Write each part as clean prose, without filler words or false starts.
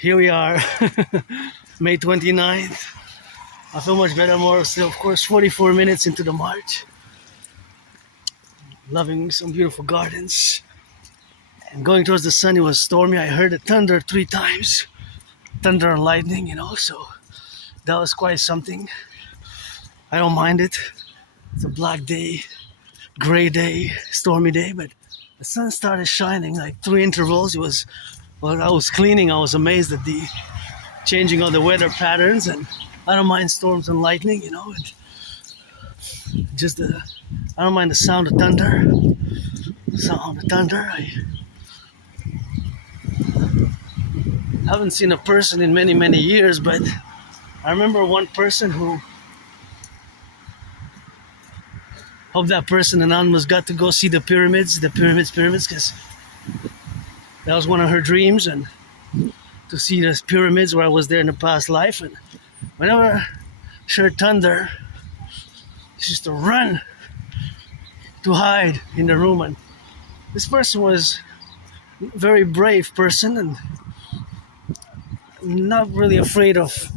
Here we are, May 29th. I feel much better, more still, of course, 44 minutes into the march. Loving some beautiful gardens. And going towards the sun, it was stormy. I heard the thunder 3 times. Thunder and lightning, so that was quite something. I don't mind it. It's a black day, gray day, stormy day, but the sun started shining like 3 intervals. While I was cleaning, I was amazed at the changing of the weather patterns, and I don't mind storms and lightning, and I don't mind the sound of thunder. I haven't seen a person in many, many years, but I remember one person who hope that person anonymous got to go see the pyramids, because that was one of her dreams, and to see the pyramids where I was there in the past life. And whenever she heard thunder, she used to run to hide in the room. And this person was a very brave person and not really afraid of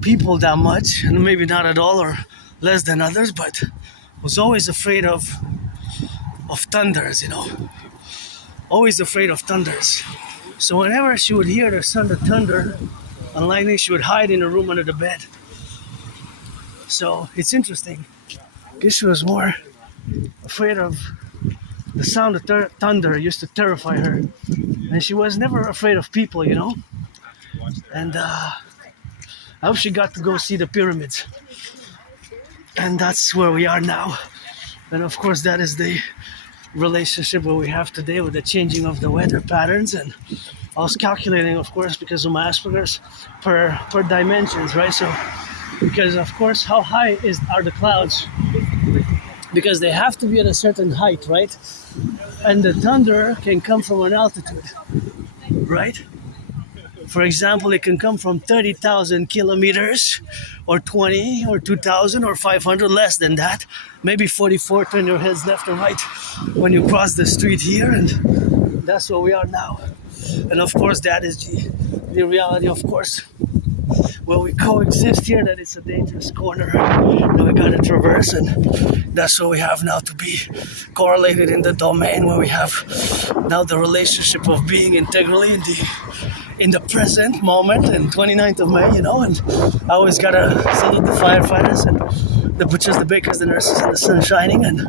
people that much, and maybe not at all or less than others, but was always afraid of thunders, always afraid of thunders. So whenever she would hear the sound of thunder and lightning, she would hide in a room under the bed. So it's interesting, because she was more afraid of the sound of thunder. It used to terrify her, and she was never afraid of people, and I hope she got to go see the pyramids, and that's where we are now. And of course that is the relationship where we have today with the changing of the weather patterns. And I was calculating, of course, because of my Asperger's, per dimensions, right? So because of course, how high are the clouds? Because they have to be at a certain height, right? And the thunder can come from an altitude, right? For example, it can come from 30,000 kilometers, or 20, or 2,000, or 500, less than that. Maybe 44, turn your heads left or right when you cross the street here, and that's where we are now. And of course, that is the reality, of course, where we coexist here, that it's a dangerous corner that we got to traverse, and that's what we have now to be correlated in the domain where we have now the relationship of being integrally in the present moment, and 29th of May, and I always gotta salute the firefighters and the butchers, the bakers, the nurses, and the sun shining. And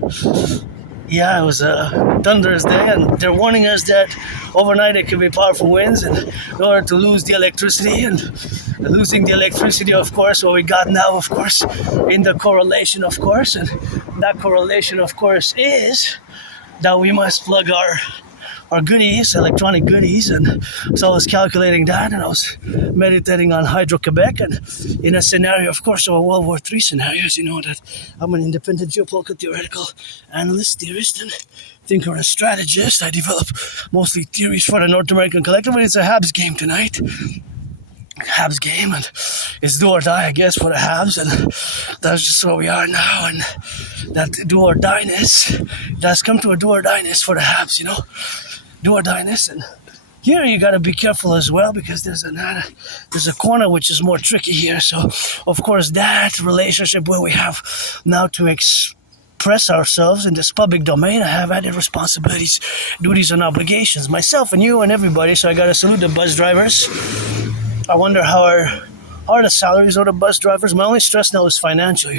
yeah, it was a thunderous day, and they're warning us that overnight it could be powerful winds, and in order to lose the electricity, and losing the electricity, of course, what we got now, of course, in the correlation, of course, and that correlation, of course, is that we must plug our goodies, electronic goodies. And so I was calculating that, and I was meditating on Hydro-Quebec, and in a scenario, of course, of a World War III scenarios, that I'm an independent geopolitical theoretical analyst, theorist, and thinker and strategist. I develop mostly theories for the North American Collectif, but it's a Habs game tonight. Habs game, and it's do or die, I guess, for the Habs, and that's just where we are now. And that do or die-ness, that's come to a do or die-ness for the Habs, do or die-ness. And here you got to be careful as well, because there's a corner which is more tricky here. So of course that relationship where we have now to express ourselves in this public domain, I have added responsibilities, duties, and obligations, myself and you and everybody. So I got to salute the bus drivers. I wonder how are the salaries of the bus drivers. My only stress now is financial,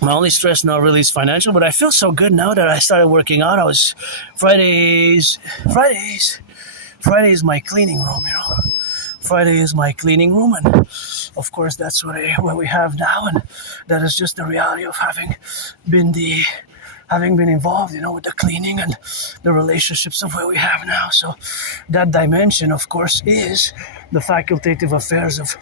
My only stress now really is financial, but I feel so good now that I started working out. Fridays my cleaning room, Friday is my cleaning room, and of course that's what we have now, and that is just the reality of having been involved, with the cleaning and the relationships of where we have now. So that dimension, of course, is the facultative affairs of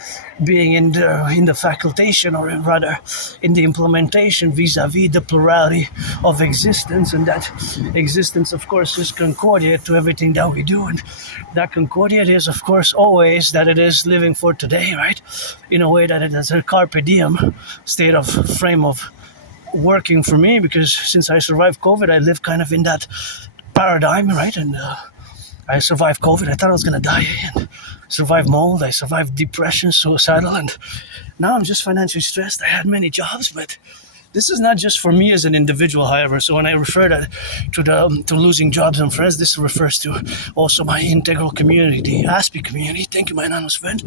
being in the facultation, or rather in the implementation vis-a-vis the plurality of existence. And that existence, of course, is concordiate to everything that we do. And that concordiate is, of course, always that it is living for today, right? In a way that it is a carpe diem state of frame of working for me, because since I survived COVID, I live kind of in that paradigm, right? And I survived COVID. I thought I was gonna die, and survived mold. I survived depression, suicidal, and now I'm just financially stressed. I had many jobs, but this is not just for me as an individual, however. So when I refer to losing jobs and friends, this refers to also my integral community, the Aspiesque community. Thank you, my anonymous friend.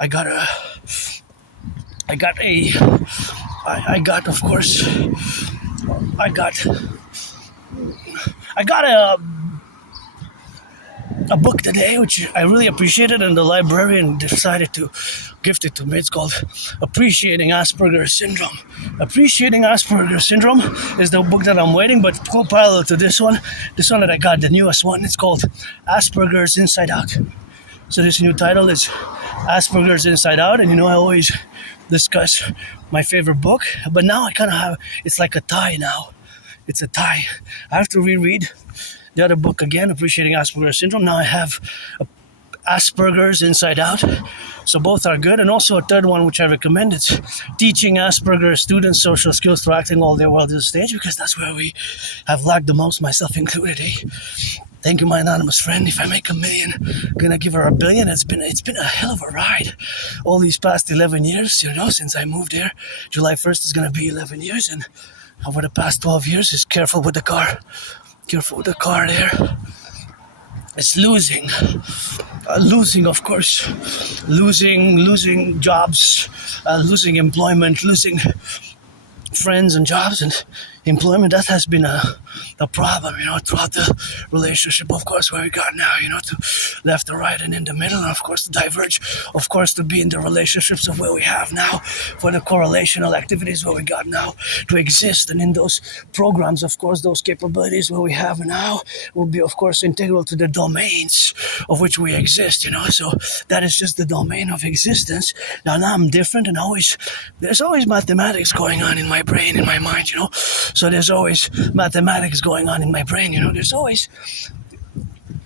I got, of course, I got a book today, which I really appreciated, and the librarian decided to gift it to me. It's called Appreciating Asperger's Syndrome. Appreciating Asperger's Syndrome is the book that I'm waiting, but co-parallel to this one that I got, the newest one, it's called Asperger's Inside Out. So this new title is Asperger's Inside Out, and you know I always discuss my favorite book, but now I kind of have, it's like a tie now. It's a tie. I have to reread the other book again, Appreciating Asperger's Syndrome. Now I have Asperger's Inside Out. So both are good. And also a third one, which I recommend, it's Teaching Asperger's Students Social Skills Through Acting All Their World to the Stage, because that's where we have lagged the most, myself included. Thank you, my anonymous friend. If I make $1 million, I'm gonna give her $1 billion. It's been a hell of a ride. All these past 11 years, you know, since I moved here. July 1st is gonna be 11 years, and over the past 12 years, is careful with the car. Careful with the car there. It's losing, of course, losing jobs, losing employment, losing friends and jobs and employment. That has been the problem, you know, throughout the relationship, of course, where we got now, you know, to left or right and in the middle, and of course to diverge, of course to be in the relationships of where we have now, for the correlational activities where we got now to exist, and in those programs, of course, those capabilities where we have now will be, of course, integral to the domains of which we exist, you know. So that is just the domain of existence. Now I'm different, and there's always mathematics going on in my brain, in my mind, you know. So there's always mathematics going on in my brain, you know. There's always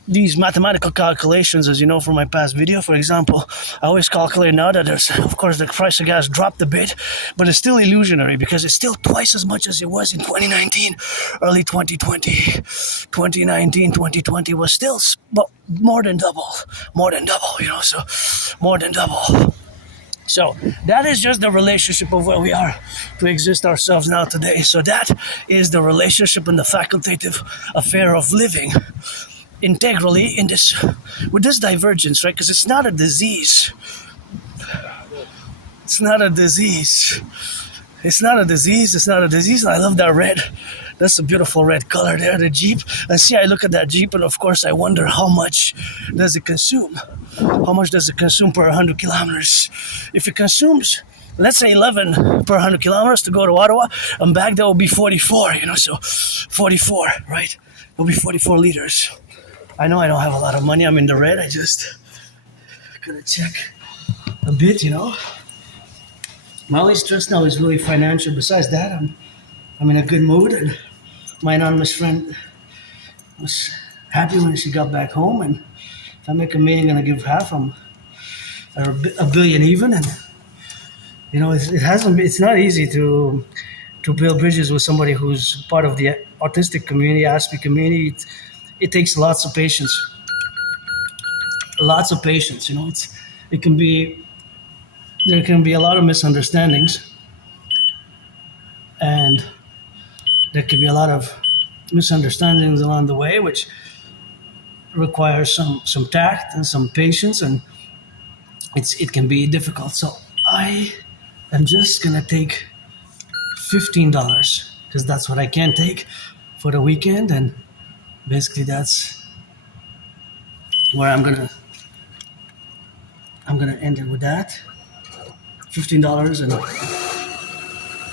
these mathematical calculations, as you know from my past video. For example, I always calculate now that there's, of course, the price of gas dropped a bit, but it's still illusionary because it's still twice as much as it was in 2019, early 2020. 2019, 2020 was still more than double, you know, so more than double. So that is just the relationship of where we are to exist ourselves now today. So that is the relationship and the facultative affair of living integrally in this, with this divergence, right? Because it's not a disease. It's not a disease. And I love that red. That's a beautiful red color there, the Jeep. And see, I look at that Jeep, and of course I wonder how much does it consume? How much does it consume per 100 kilometers? If it consumes, let's say 11 per 100 kilometers to go to Ottawa and back, that will be 44, you know, so 44, right? It'll be 44 liters. I know I don't have a lot of money. I'm in the red. I just gotta check a bit, you know. My only stress now is really financial. Besides that, I'm in a good mood, and my anonymous friend was happy when she got back home, and if I make $1 million, I'm gonna give half. I'm $1 billion even, and you know it's not easy to build bridges with somebody who's part of the autistic community, Aspiesque community. It takes lots of patience. You know, there can be a lot of misunderstandings, and there can be a lot of misunderstandings along the way, which requires some tact and some patience, and it can be difficult. So I am just gonna take $15 because that's what I can take for the weekend, and basically that's where I'm gonna end it with that. $15, and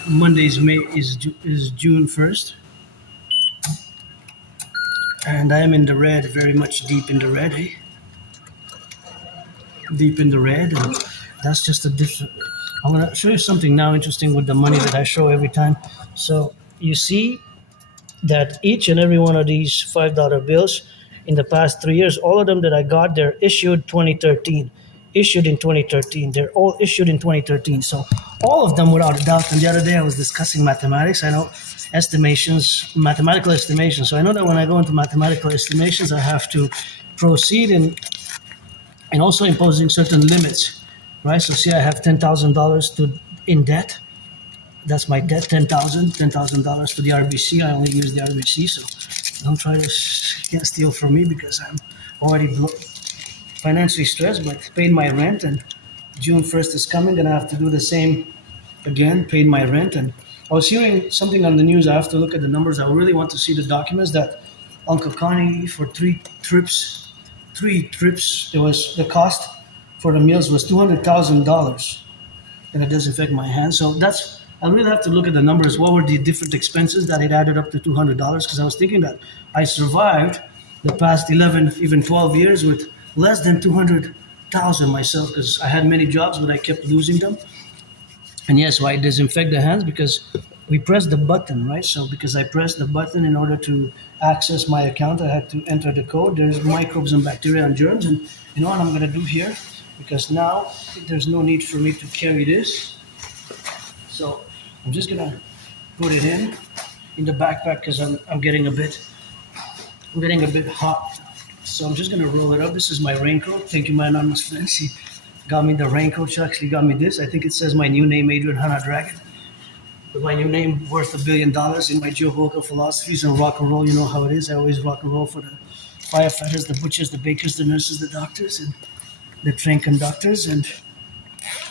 Monday's is June 1st, and I am in the red, very much deep in the red, deep in the red, and that's just a different. I'm gonna show you something now interesting with the money that I show every time. So you see that each and every one of these $5 bills in the past 3 years, all of them that I got, they're issued in 2013. They're all issued in 2013. So all of them, without a doubt. And the other day I was discussing mathematics. I know mathematical estimations. So I know that when I go into mathematical estimations, I have to proceed and also imposing certain limits, right? So see, I have $10,000 to in debt. That's my debt, $10,000 to the RBC. I only use the RBC, so don't try to can't steal from me because I'm already financially stressed. But paid my rent, and June 1st is coming, and I have to do the same again. Paid my rent, and I was hearing something on the news. I have to look at the numbers. I really want to see the documents that Uncle Connie for three trips. It was the cost for the meals was $200,000, and it doesn't affect my hands. So that's I really have to look at the numbers. What were the different expenses that it added up to $200? Because I was thinking that I survived the past 11, even 12 years with less than 200,000 myself. Because I had many jobs, but I kept losing them. And yes, why disinfect the hands? Because we pressed the button, right? So because I pressed the button in order to access my account, I had to enter the code. There's microbes and bacteria and germs. And you know what I'm going to do here? Because now there's no need for me to carry this. So I'm just going to put it in the backpack because I'm getting a bit hot. So I'm just going to roll it up. This is my raincoat. Thank you, my anonymous friend. She got me the raincoat. She actually got me this. I think it says my new name, Adrian Hannah Dragon. With my new name worth $1 billion in my geopolitical philosophies and rock and roll. You know how it is. I always rock and roll for the firefighters, the butchers, the bakers, the nurses, the doctors, and the train conductors. And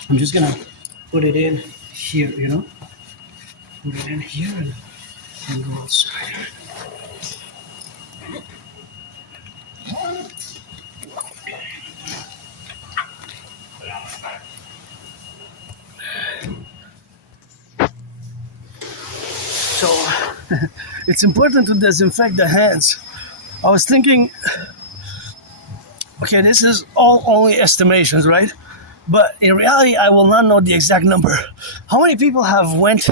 I'm just going to put it in here, you know. Put it in here and go outside. So it's important to disinfect the hands. I was thinking, okay, this is all only estimations, right? But in reality, I will not know the exact number. How many people have went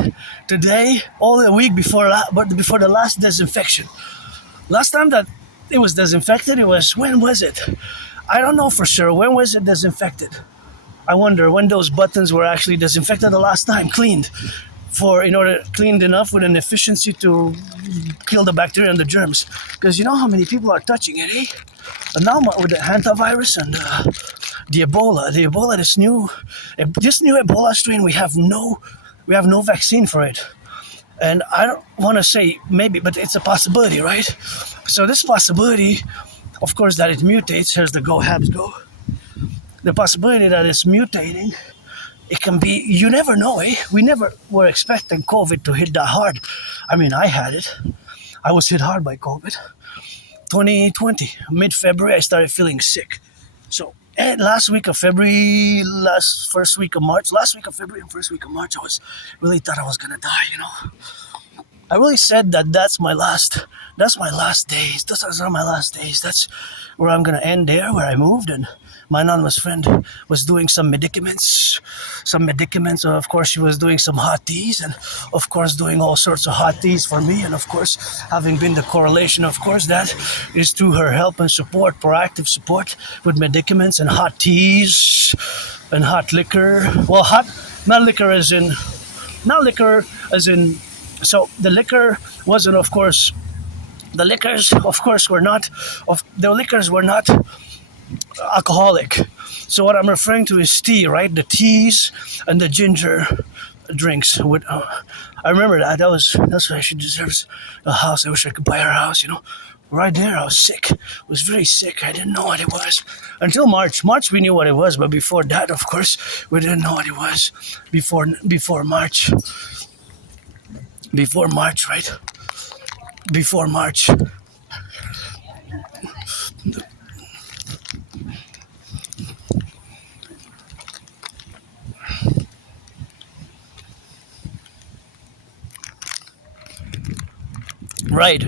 today, all the week before the last disinfection? Last time that it was disinfected, when was it? I don't know for sure. When was it disinfected? I wonder when those buttons were actually disinfected the last time, cleaned. Cleaned enough with an efficiency to kill the bacteria and the germs. Because you know how many people are touching it, eh? And now with the hantavirus and the Ebola, this new Ebola strain, we have no vaccine for it. And I don't want to say maybe, but it's a possibility, right? So this possibility, of course, that it mutates. Here's the Go Habs Go. The possibility that it's mutating, it can be, you never know, eh? We never were expecting COVID to hit that hard. I mean, I had it. I was hit hard by COVID. 2020, mid-February, I started feeling sick. So, and last week of February, first week of March, I really thought I was gonna die, you know. I really said that that's my last days. Those are my last days. That's where I'm gonna end there, where I moved, and my anonymous friend was doing some medicaments. Of course, she was doing some hot teas, and of course, doing all sorts of hot teas for me. And of course, having been the correlation, of course, that is to her help and support, proactive support with medicaments and hot teas and hot liquor. Well, not liquor as in. So the liquor wasn't, of course. The liquors, of course, were not. The liquors were not alcoholic. So what I'm referring to is tea, right? The teas and the ginger drinks. I remember that. That's why she deserves a house. I wish I could buy her house, you know. Right there, I was sick. I was very sick. I didn't know what it was. Until March. March, we knew what it was. But before that, of course, we didn't know what it was. Before March. Before March, right? Before March. Right.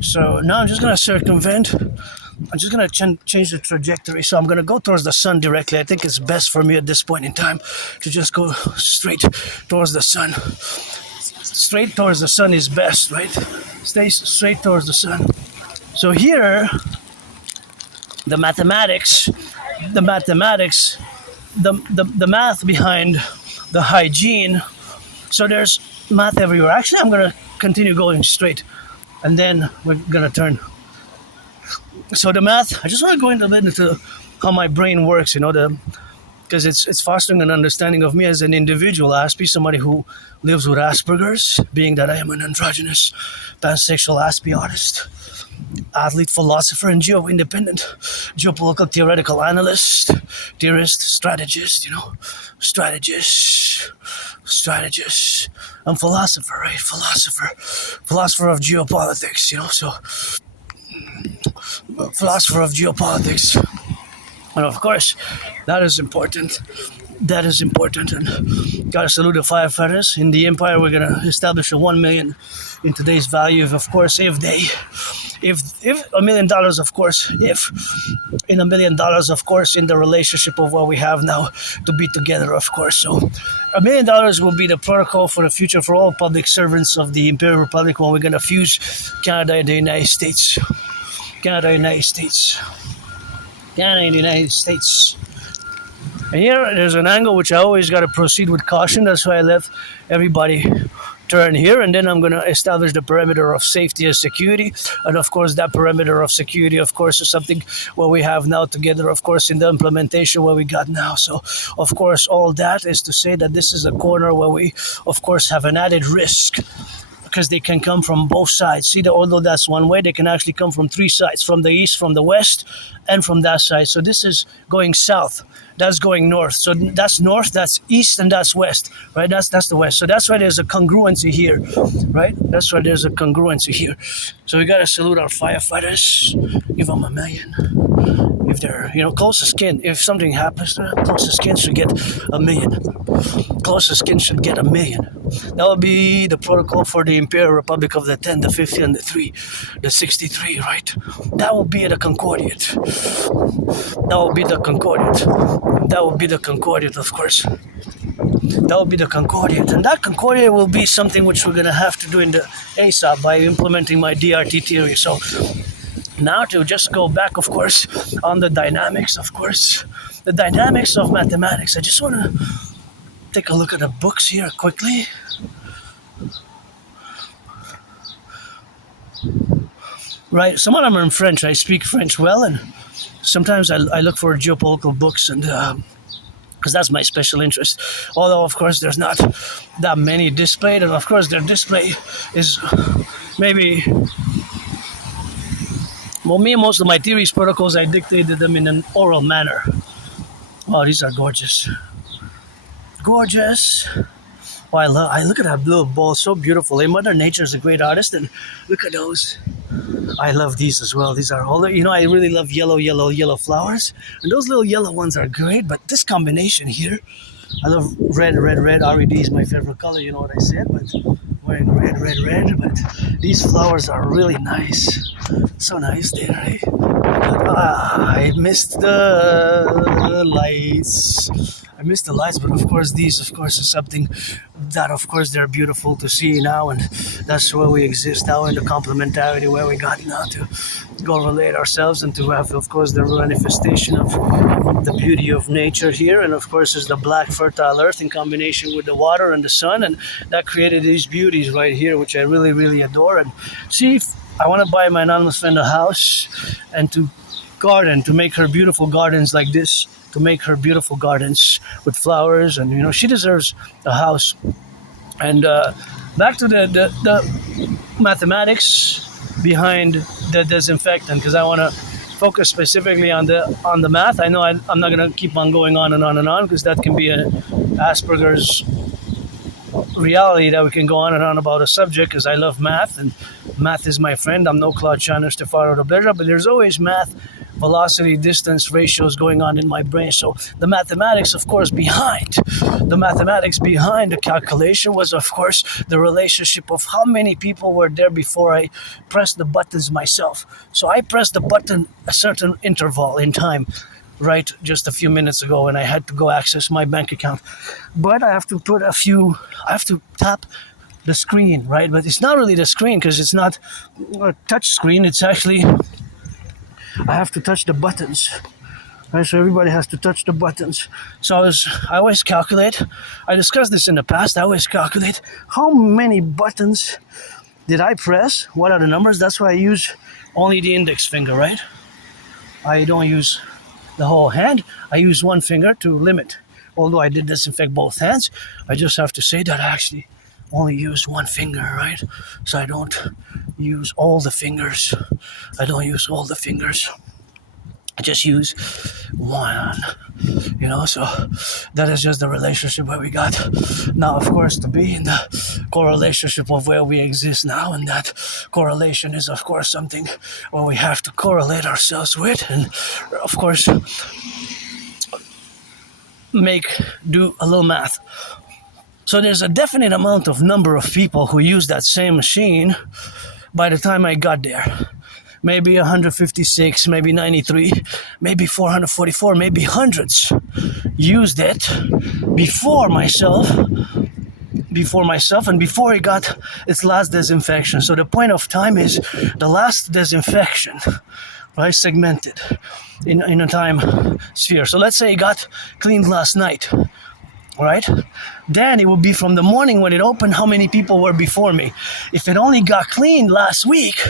So now I'm just going to circumvent. I'm just going to change the trajectory. So I'm going to go towards the sun directly. I think it's best for me at this point in time to just go straight towards the sun. Straight towards the sun is best, right? Stay straight towards the sun. So here, the mathematics, the math behind the hygiene. So there's math everywhere. Actually, I'm going to continue going straight, and then we're going to turn. So the math, I just want to go into a bit into how my brain works, because it's fostering an understanding of me as an individual, Aspie, somebody who lives with Asperger's, being that I am an androgynous, pansexual Aspie artist, athlete, philosopher, and independent geopolitical theoretical analyst, theorist, strategist, strategist. I'm philosopher, right? Philosopher of geopolitics, so philosopher of geopolitics. And of course, that is important. And gotta salute the firefighters. In the Empire, we're gonna establish a 1 million in today's value. Of course, if $1 million, of course, if in $1 million, of course, in the relationship of what we have now to be together, of course. So $1 million will be the protocol for the future for all public servants of the Imperial Republic when we're gonna fuse Canada and the United States. Canada and the United States. And here, there's an angle which I always got to proceed with caution. That's why I left everybody turn here. And then I'm going to establish the perimeter of safety and security. And of course, that perimeter of security, of course, is something what we have now together, of course, in the implementation what we got now. So, of course, all that is to say that this is a corner where we, of course, have an added risk, because they can come from both sides. See, although that's one way, they can actually come from three sides, from the east, from the west, and from that side. So this is going south. That's going north. So that's north, that's east, and that's west, right? That's the west. So that's why there's a congruency here, right? That's why there's a congruency here. So we got to salute our firefighters. Give them $1 million. If they're, closest kin, if something happens to them, closest kin should get $1 million. Closest kin should get $1 million. That would be the protocol for the Imperial Republic of the 10, the 50, and the 3, the 63, right? That would be the Concordiate. That would be the Concordiate, of course. That would be the Concordiate. And that Concordiate will be something which we're going to have to do in the ASAP by implementing my DRT theory. So now to just go back, of course, on the dynamics, of course. The dynamics of mathematics. I just want to take a look at the books here quickly. Right, some of them are in French. I speak French well, and sometimes I look for geopolitical books, and because that's my special interest. Although, of course, there's not that many displayed, and of course, their display is maybe. Well, me and most of my theories protocols, I dictated them in an oral manner. Oh, these are gorgeous. Gorgeous. Oh, I look at that blue ball, so beautiful. Mother Nature is a great artist, and look at those. I love these as well. These are all, I really love yellow flowers. And those little yellow ones are great, but this combination here, I love red. RED is my favorite color, you know what I said, but wearing red. But these flowers are really nice. So nice there, right? I missed the lights. But of course, these, of course, is something that, of course, they're beautiful to see now, and that's where we exist now in the complementarity where we got now to go relate ourselves and to have, of course, the manifestation of the beauty of nature here, and of course, is the black fertile earth in combination with the water and the sun, and that created these beauties right here, which I really, really adore. And see, I want to buy my anonymous friend a house and to garden, to make her beautiful gardens like this. To make her beautiful gardens with flowers, and she deserves a house. And back to the mathematics behind the disinfectant, because I want to focus specifically on the math. I know I'm not going to keep on going on and on, because that can be an Asperger's reality that we can go on and on about a subject, because I love math, and math is my friend. I'm no Claude Chandler, Stefano Roberta, but there's always math, velocity, distance ratios going on in my brain. So the mathematics, of course, behind the calculation was, of course, the relationship of how many people were there before I pressed the buttons myself. So I pressed the button a certain interval in time, right, just a few minutes ago, and I had to go access my bank account. But I have to tap the screen, right? But it's not really the screen, because it's not a touch screen. It's actually, I have to touch the buttons. Right, so everybody has to touch the buttons. So I always calculate. I discussed this in the past. I always calculate how many buttons did I press. What are the numbers? That's why I use only the index finger, right? I don't use the whole hand. I use one finger to limit. Although I did disinfect both hands, I just have to say that I actually only use one finger, right? So I don't use all the fingers. I don't use all the fingers. I just use one, so that is just the relationship where we got. Now, of course, to be in the correlationship of where we exist now, and that correlation is, of course, something where we have to correlate ourselves with, and, of course, do a little math. So there's a definite amount of number of people who use that same machine by the time I got there. Maybe 156, maybe 93, maybe 444, maybe hundreds used it before myself, and before it got its last disinfection. So the point of time is the last disinfection, right, segmented in a time sphere. So let's say it got cleaned last night, right? Then it would be from the morning when it opened, how many people were before me. If it only got cleaned last week,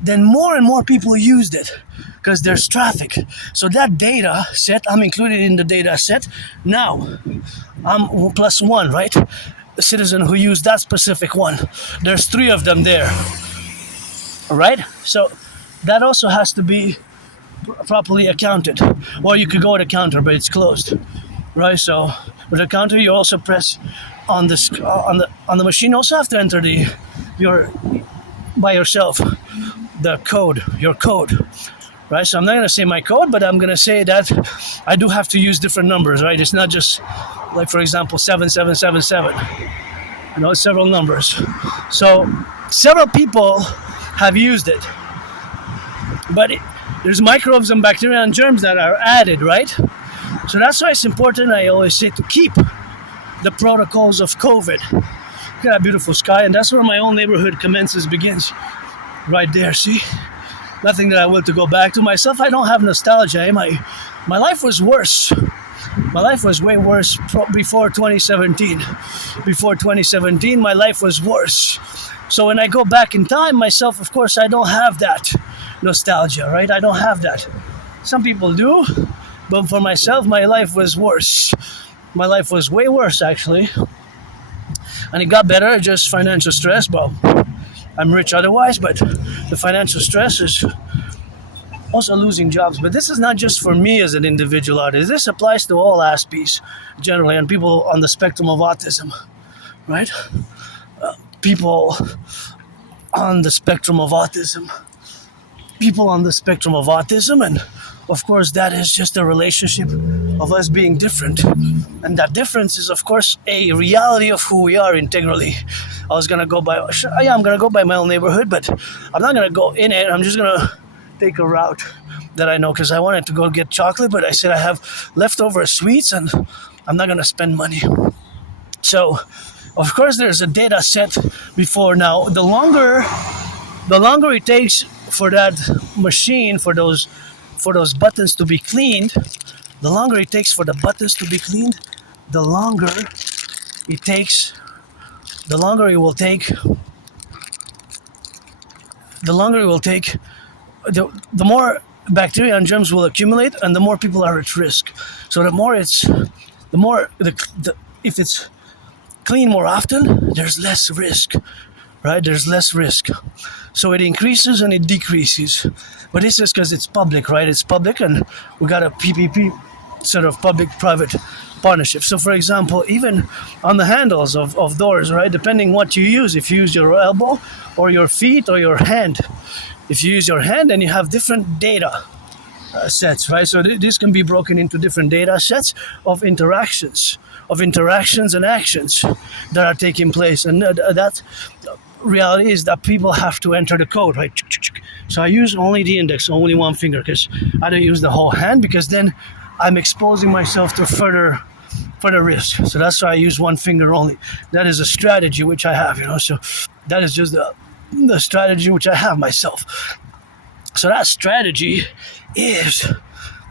then more and more people used it because there's traffic. So that data set, I'm included in the data set. Now, I'm plus one, right? A citizen who used that specific one. There's 3 of them there, right? So that also has to be properly accounted. Or you could go to the counter, but it's closed, right? So with the counter, you also press on the machine. You also have to enter by yourself your code, right? So I'm not going to say my code, but I'm going to say that I do have to use different numbers, right? It's not just like, for example, 7777, several numbers. So several people have used it, but there's microbes and bacteria and germs that are added, right? So that's why it's important, I always say, to keep the protocols of COVID. Look at that beautiful sky, and that's where my own neighborhood begins. Right there, see? Nothing that I will to go back to. Myself, I don't have nostalgia. My life was worse. My life was way worse before 2017. Before 2017, my life was worse. So when I go back in time, myself, of course, I don't have that nostalgia, right? I don't have that. Some people do, but for myself, my life was worse. My life was way worse, actually. And it got better, just financial stress. Well, I'm rich otherwise, but the financial stress is also losing jobs. But this is not just for me as an individual artist. This applies to all Aspies generally, and people on the spectrum of autism, right? People on the spectrum of autism. And of course, that is just a relationship of us being different. And that difference is, of course, a reality of who we are integrally. I'm going to go by my own neighborhood, but I'm not going to go in it. I'm just going to take a route that I know, because I wanted to go get chocolate, but I said I have leftover sweets and I'm not going to spend money. So, of course, there's a data set before now. The longer it takes for that machine, for those buttons to be cleaned, the longer it takes for the buttons to be cleaned, the longer it will take, the more bacteria and germs will accumulate, and the more people are at risk. So if it's clean more often, there's less risk, right? There's less risk. So it increases and it decreases. But this is because it's public, right? It's public, and we got a PPP, sort of public-private partnership. So, for example, even on the handles of doors, right? Depending what you use, if you use your elbow or your feet or your hand. If you use your hand, then you have different data sets, right? So this can be broken into different data sets of interactions and actions that are taking place. And that reality is that people have to enter the code, right? So I use only the index, only one finger, because I don't use the whole hand, because then I'm exposing myself to further risk. So that's why I use one finger only. That is a strategy which I have, so that is just the strategy which I have myself. So that strategy is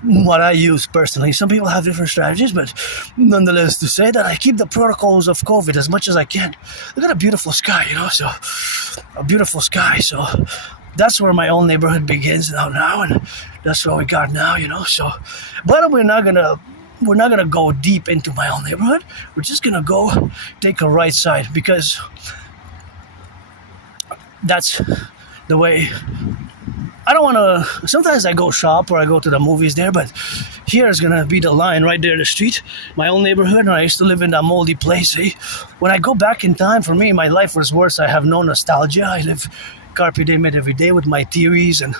what I use personally. Some people have different strategies, but nonetheless, to say that I keep the protocols of COVID as much as I can. Look at a beautiful sky, so a beautiful sky. So that's where my own neighborhood begins now, and that's what we got now, So, but we're not gonna go deep into my own neighborhood. We're just gonna go take a right side because that's the way. I don't want to. Sometimes I go shop or I go to the movies there, but here's gonna be the line right there, the street, my own neighborhood. And I used to live in that moldy place. When I go back in time, for me, my life was worse. I have no nostalgia. I live carpe diem every day with my theories and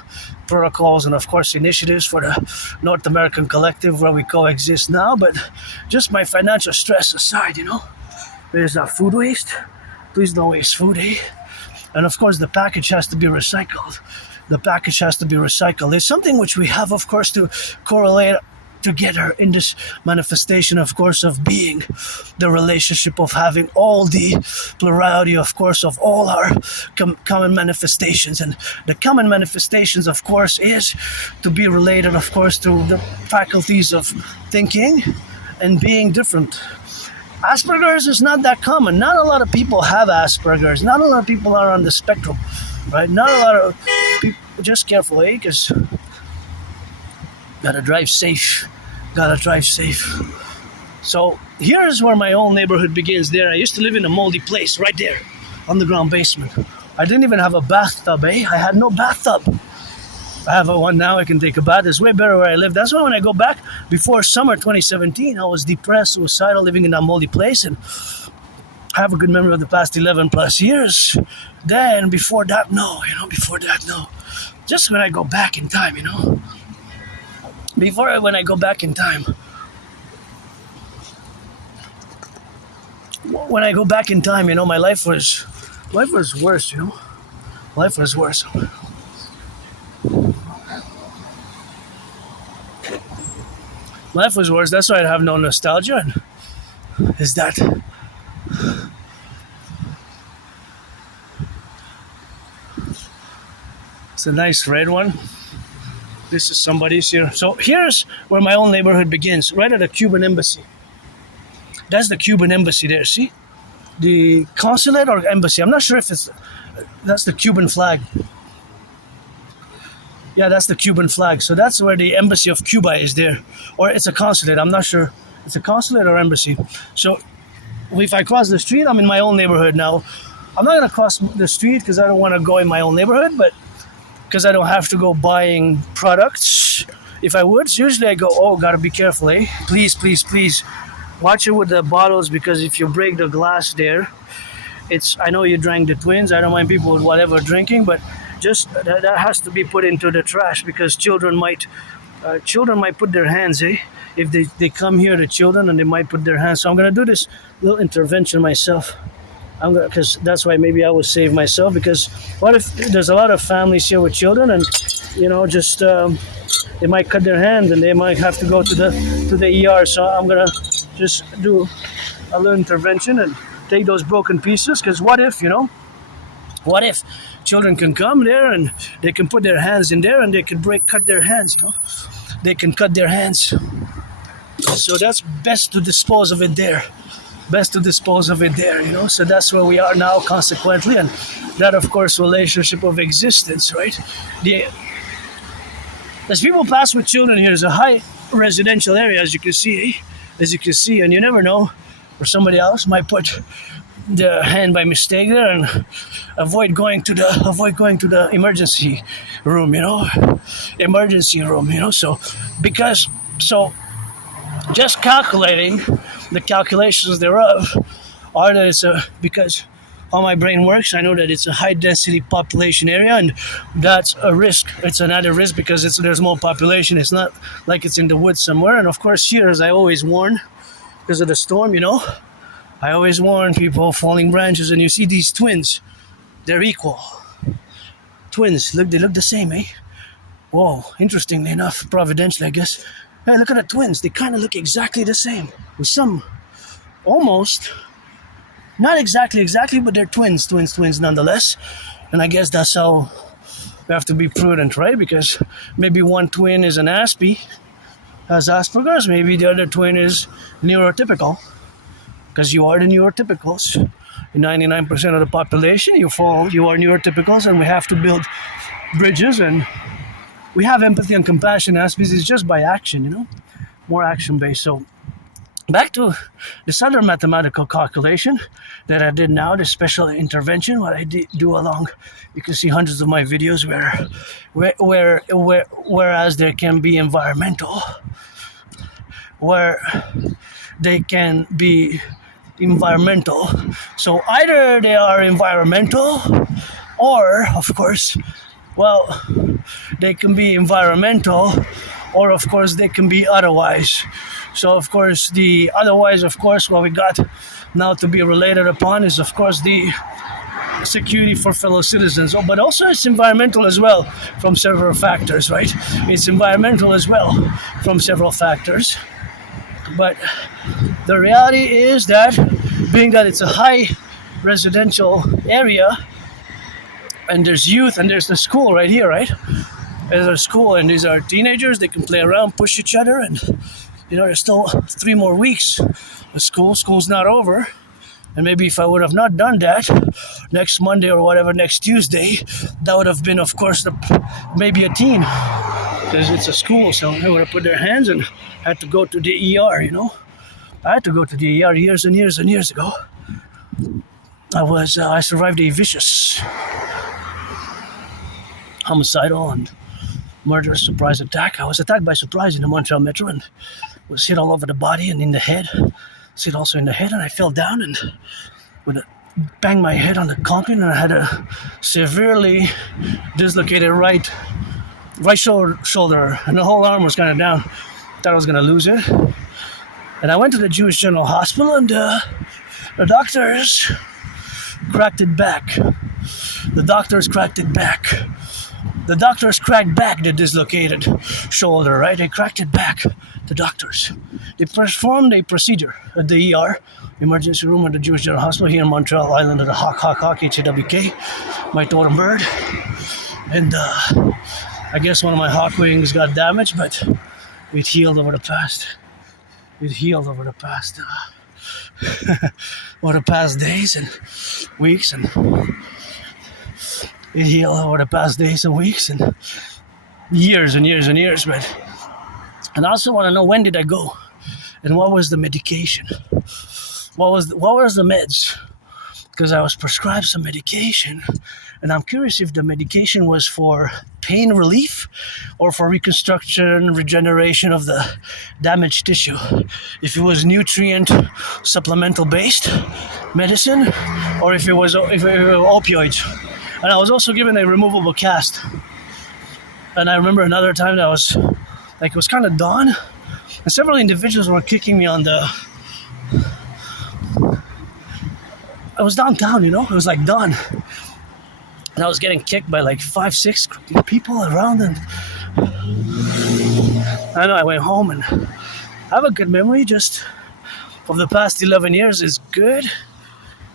protocols and, of course, initiatives for the North American Collective where we coexist now. But just my financial stress aside, there's that food waste. Please don't waste food, eh? And of course, the package has to be recycled. The package has to be recycled. It's something which we have, of course, to correlate together in this manifestation, of course, of being, the relationship of having all the plurality, of course, of all our common manifestations. And the common manifestations, of course, is to be related, of course, to the faculties of thinking and being different. Asperger's is not that common. Not a lot of people have Asperger's. Not a lot of people are on the spectrum, right? Not a lot of people. Just careful, eh? Because gotta drive safe. So here's where my own neighborhood begins. There, I used to live in a moldy place right there, underground basement. I didn't even have a bathtub, eh? I had no bathtub. I have one now. I can take a bath. It's way better where I live. That's why when I go back before summer 2017, I was depressed, suicidal, living in that moldy place, and I have a good memory of the past 11 plus years. Then before that, no. Just when I go back in time, when I go back in time. When I go back in time, my life was worse, Life was worse. Life was worse. That's why I have no nostalgia. Is that it's a nice red one. This is somebody's here. So here's where my own neighborhood begins, right at the Cuban embassy. That's the Cuban embassy there, see? The consulate or embassy. I'm not sure if that's the Cuban flag. Yeah, that's the Cuban flag. So that's where the embassy of Cuba is there. Or it's a consulate. I'm not sure. It's a consulate or embassy. So if I cross the street, I'm in my own neighborhood now. I'm not going to cross the street because I don't want to go in my own neighborhood, but because I don't have to go buying products. If I would, usually I go, gotta be careful, eh? Please. Watch it with the bottles because if you break the glass there, I know you drank the twins. I don't mind people with whatever drinking, but just that has to be put into the trash because children might put their hands, eh? If they come here, the children, and they might put their hands. So I'm gonna do this little intervention myself. Because that's why maybe I will save myself. Because what if there's a lot of families here with children, and they might cut their hand and they might have to go to the ER. So I'm gonna just do a little intervention and take those broken pieces. Because what if children can come there and they can put their hands in there and they can cut their hands. They can cut their hands. So that's best to dispose of it there. So that's where we are now, consequently, and that, of course, relationship of existence, right? As people pass with children here, there's a high residential area, as you can see, and you never know, or somebody else might put the hand by mistake there and avoid going to the emergency room, So just calculating the calculations thereof are that because how my brain works, I know that it's a high density population area, and that's a risk. It's another risk because there's more population. It's not like it's in the woods somewhere. And of course, here, as I always warn, because of the storm, I always warn people, falling branches, and you see these twins, they're equal. Twins, they look the same, eh? Whoa, interestingly enough, providentially, I guess. Hey, look at the twins. They kind of look exactly the same. With some, almost, not exactly, but they're twins nonetheless. And I guess that's how we have to be prudent, right? Because maybe one twin is an Aspie, has Asperger's. Maybe the other twin is neurotypical. Because you are the neurotypicals. 99% of the population, you are neurotypicals, and we have to build bridges, and we have empathy and compassion as species just by action, more action based. So back to this other mathematical calculation that I did now, this special intervention, what I do along, you can see hundreds of my videos whereas there can be environmental, where they can be environmental. So either they are environmental, or of course, they can be environmental, or of course they can be otherwise. So of course the otherwise, of course, what we got now to be related upon is of course the security for fellow citizens, but also it's environmental as well from several factors, right? It's environmental as well from several factors. But the reality is that being that it's a high residential area, and there's youth, and there's the school right here, right? There's a school, and these are teenagers. They can play around, push each other, and there's still 3 more weeks of school. School's not over, and maybe if I would have not done that next Monday or whatever, next Tuesday, that would have been, of course, maybe a teen, because it's a school. So they would have put their hands and had to go to the ER. I had to go to the ER years and years and years ago. I survived a vicious homicidal and murderous surprise attack. I was attacked by surprise in the Montreal Metro and was hit all over the body and in the head. Hit also in the head, and I fell down and banged my head on the concrete, and I had a severely dislocated right shoulder, and the whole arm was kind of down. Thought I was going to lose it. And I went to the Jewish General Hospital, and the doctors cracked it back. The doctors cracked back the dislocated shoulder, right? They cracked it back, the doctors. They performed a procedure at the ER, emergency room at the Jewish General Hospital here in Montreal Island of the Hawk, H-A-W-K, my totem bird. And I guess one of my hawk wings got damaged, but it healed over the past days and weeks, and it healed over the past days and weeks and years and years and years. But and I also want to know, when did I go, and what was the medication? What was the meds? Because I was prescribed some medication, and I'm curious if the medication was for pain relief or for reconstruction, regeneration of the damaged tissue. If it was nutrient supplemental based medicine, or if it was opioids. And I was also given a removable cast. And I remember another time that it was kind of dawn, and several individuals were kicking me on the. I was downtown, it was like dawn. And I was getting kicked by like 5-6 people around, and I know I went home, and I have a good memory just of the past 11 years is good.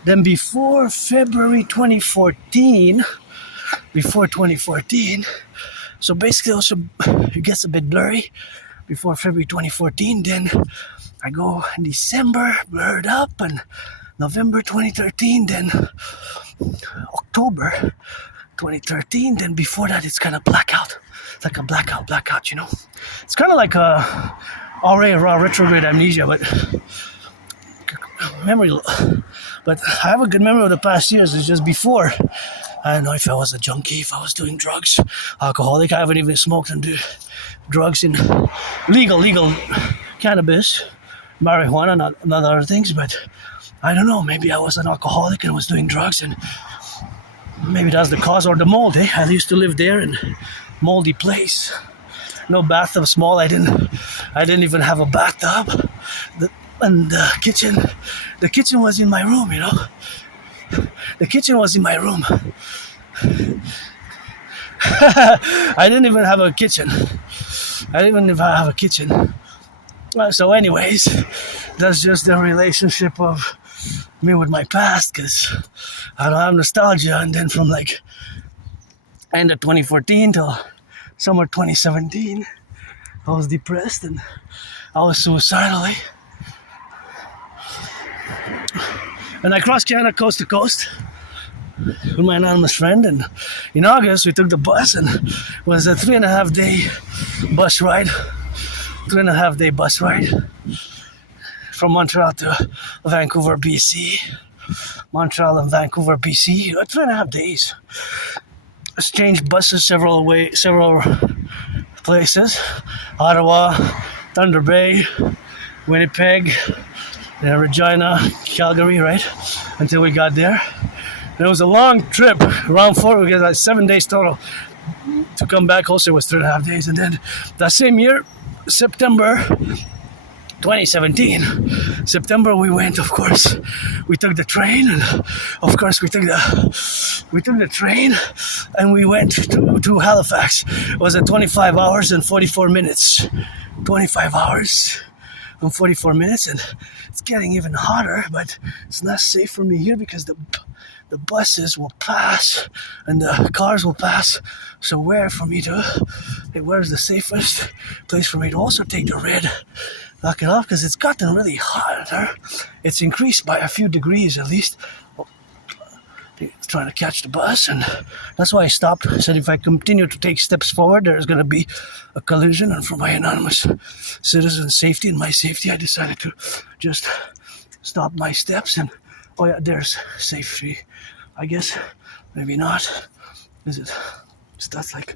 Then before February 2014, so basically also it gets a bit blurry before February 2014, then I go in December, blurred up, and November 2013, then October 2013, then before that it's kind of blackout. It's like a blackout, It's kind of like a raw retrograde amnesia, but memory. But I have a good memory of the past years. It's just before. I don't know if I was a junkie, if I was doing drugs, alcoholic. I haven't even smoked and do drugs in legal cannabis, marijuana, not other things, but I don't know, maybe I was an alcoholic and was doing drugs, and maybe that's the cause, or the mold. I used to live there in moldy place. No bathtub, small. I didn't even have a bathtub. And the kitchen was in my room, The kitchen was in my room. I didn't even have a kitchen. So anyways, that's just the relationship of me with my past, because I don't have nostalgia. And then from like end of 2014 till summer 2017, I was depressed and I was suicidal. And I crossed Canada coast to coast. with my anonymous friend, and in August we took the bus, and it was a 3.5 day bus ride. 3.5 day bus ride from Montreal to Vancouver, BC. Montreal and Vancouver, BC. 3.5 days. Let's change buses several places. Ottawa, Thunder Bay, Winnipeg, Regina, Calgary, right? Until we got there. And it was a long trip, around 4, we got like 7 days total. To come back also was 3.5 days. And then that same year, September 2017, September we went, of course, we took the train, and of course we took the train and we went to Halifax. It was at 25 hours and 44 minutes. 25 hours and 44 minutes, and it's getting even hotter, but it's not safe for me here because the buses will pass and the cars will pass. So where's the safest place for me to also take the red? Knock it off, because it's gotten really hotter. It's increased by a few degrees at least. Trying to catch the bus, and that's why I stopped. I said if I continue to take steps forward, there's going to be a collision, and for my anonymous citizen safety and my safety, I decided to just stop my steps. And oh yeah, there's safety. I guess maybe not. Is that's like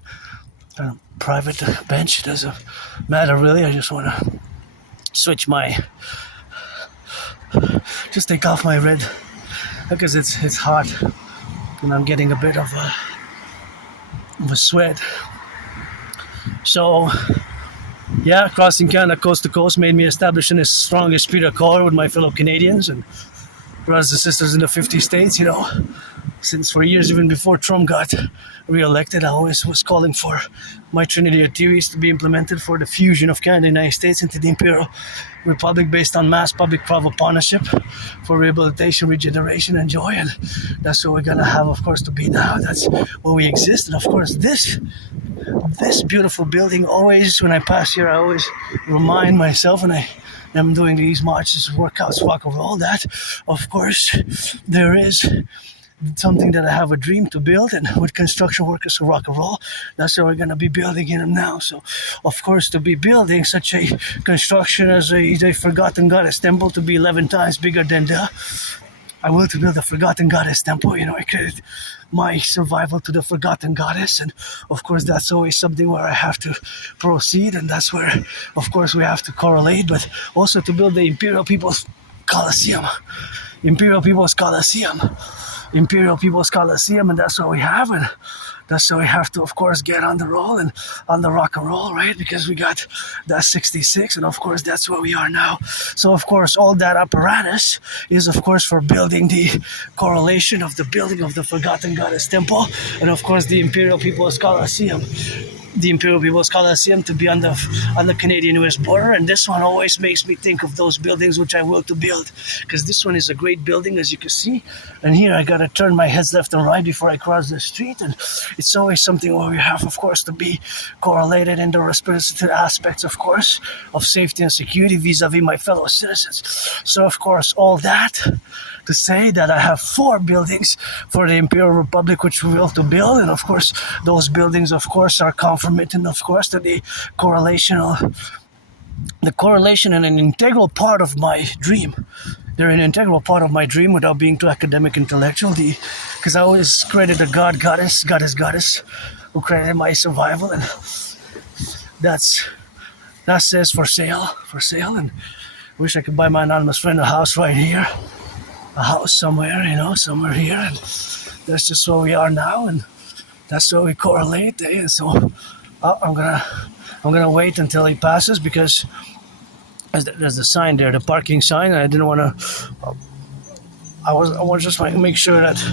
kind of private bench? It doesn't matter really. I just want to switch just take off my red, because it's hot and I'm getting a bit of a sweat. So yeah, crossing Canada coast to coast made me establish in a strong esprit de corps with my fellow Canadians and brothers and sisters in the 50 states, Since for years, even before Trump got re-elected, I always was calling for my trinity of theories to be implemented for the fusion of Canada and the United States into the Imperial Republic based on mass public-private partnership for rehabilitation, regeneration, and joy. And that's what we're going to have, of course, to be now. That's where we exist. And, of course, this beautiful building, always, when I pass here, I always remind myself, and I'm doing these marches, workouts, Rock&Roll, that, of course, there is something that I have a dream to build, and with construction workers of Rock&Roll, that's what we're going to be building in them now. So, of course, to be building such a construction as a forgotten goddess temple to be 11 times bigger than I will to build a forgotten goddess temple. I credit my survival to the forgotten goddess, and of course that's always something where I have to proceed, and that's where, of course, we have to correlate, but also to build the Imperial People's Coliseum. Imperial People's Coliseum, and that's what we have, and that's what we have to, of course, get on the roll and on the Rock&Roll, right? Because we got that 66, and of course that's where we are now. So, of course, all that apparatus is, of course, for building the correlation of the building of the Forgotten Goddess Temple, and of course the Imperial People's Coliseum. The Imperial People's Coliseum to be on the Canadian-US border, and this one always makes me think of those buildings which I will to build, because this one is a great building, as you can see, and here I gotta turn my heads left and right before I cross the street, and it's always something where we have, of course, to be correlated in the responsive aspects, of course, of safety and security vis-a-vis my fellow citizens. So, of course, all that to say that I have 4 buildings for the Imperial Republic which we will to build, and of course those buildings, of course, are conformant, of course, to the correlation and an integral part of my dream. They're an integral part of my dream without being too academic intellectual, because I always credit the goddess who created my survival, and that says for sale, and I wish I could buy my anonymous friend a house right here. A house somewhere, somewhere here, and that's just where we are now, and that's where we correlate. And so I'm gonna wait until he passes, because there's the sign there, the parking sign. And I didn't want to. I want to just make sure that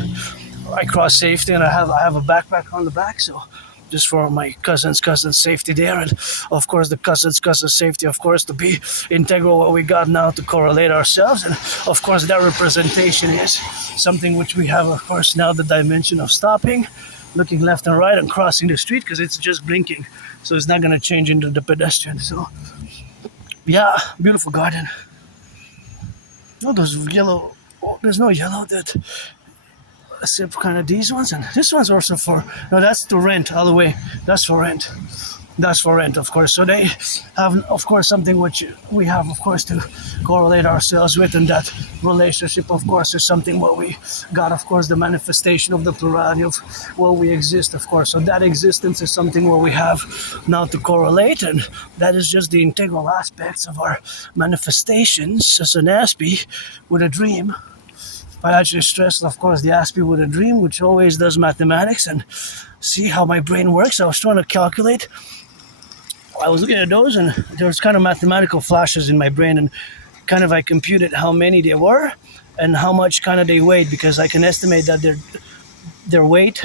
I cross safety, and I have a backpack on the back, so just for my cousin's safety there, and of course the cousin's safety, of course, to be integral what we got now to correlate ourselves, and of course that representation is something which we have, of course, now the dimension of stopping, looking left and right, and crossing the street, because it's just blinking, so it's not going to change into the pedestrian. So yeah, beautiful garden. No, there's yellow. Oh, there's no yellow. let's see, kind of these ones, and this one's also for, no, that's to rent all the way. That's for rent. That's for rent, of course. So they have, of course, something which we have, of course, to correlate ourselves with, and that relationship, of course, is something where we got, of course, the manifestation of the plurality of where we exist, of course. So that existence is something where we have now to correlate, and that is just the integral aspects of our manifestations as an Aspie with a dream. I actually stressed, of course, the Aspie with a dream, which always does mathematics, and see how my brain works. I was trying to calculate. I was looking at those, and there was kind of mathematical flashes in my brain, and kind of I computed how many there were and how much kind of they weighed, because I can estimate that their weight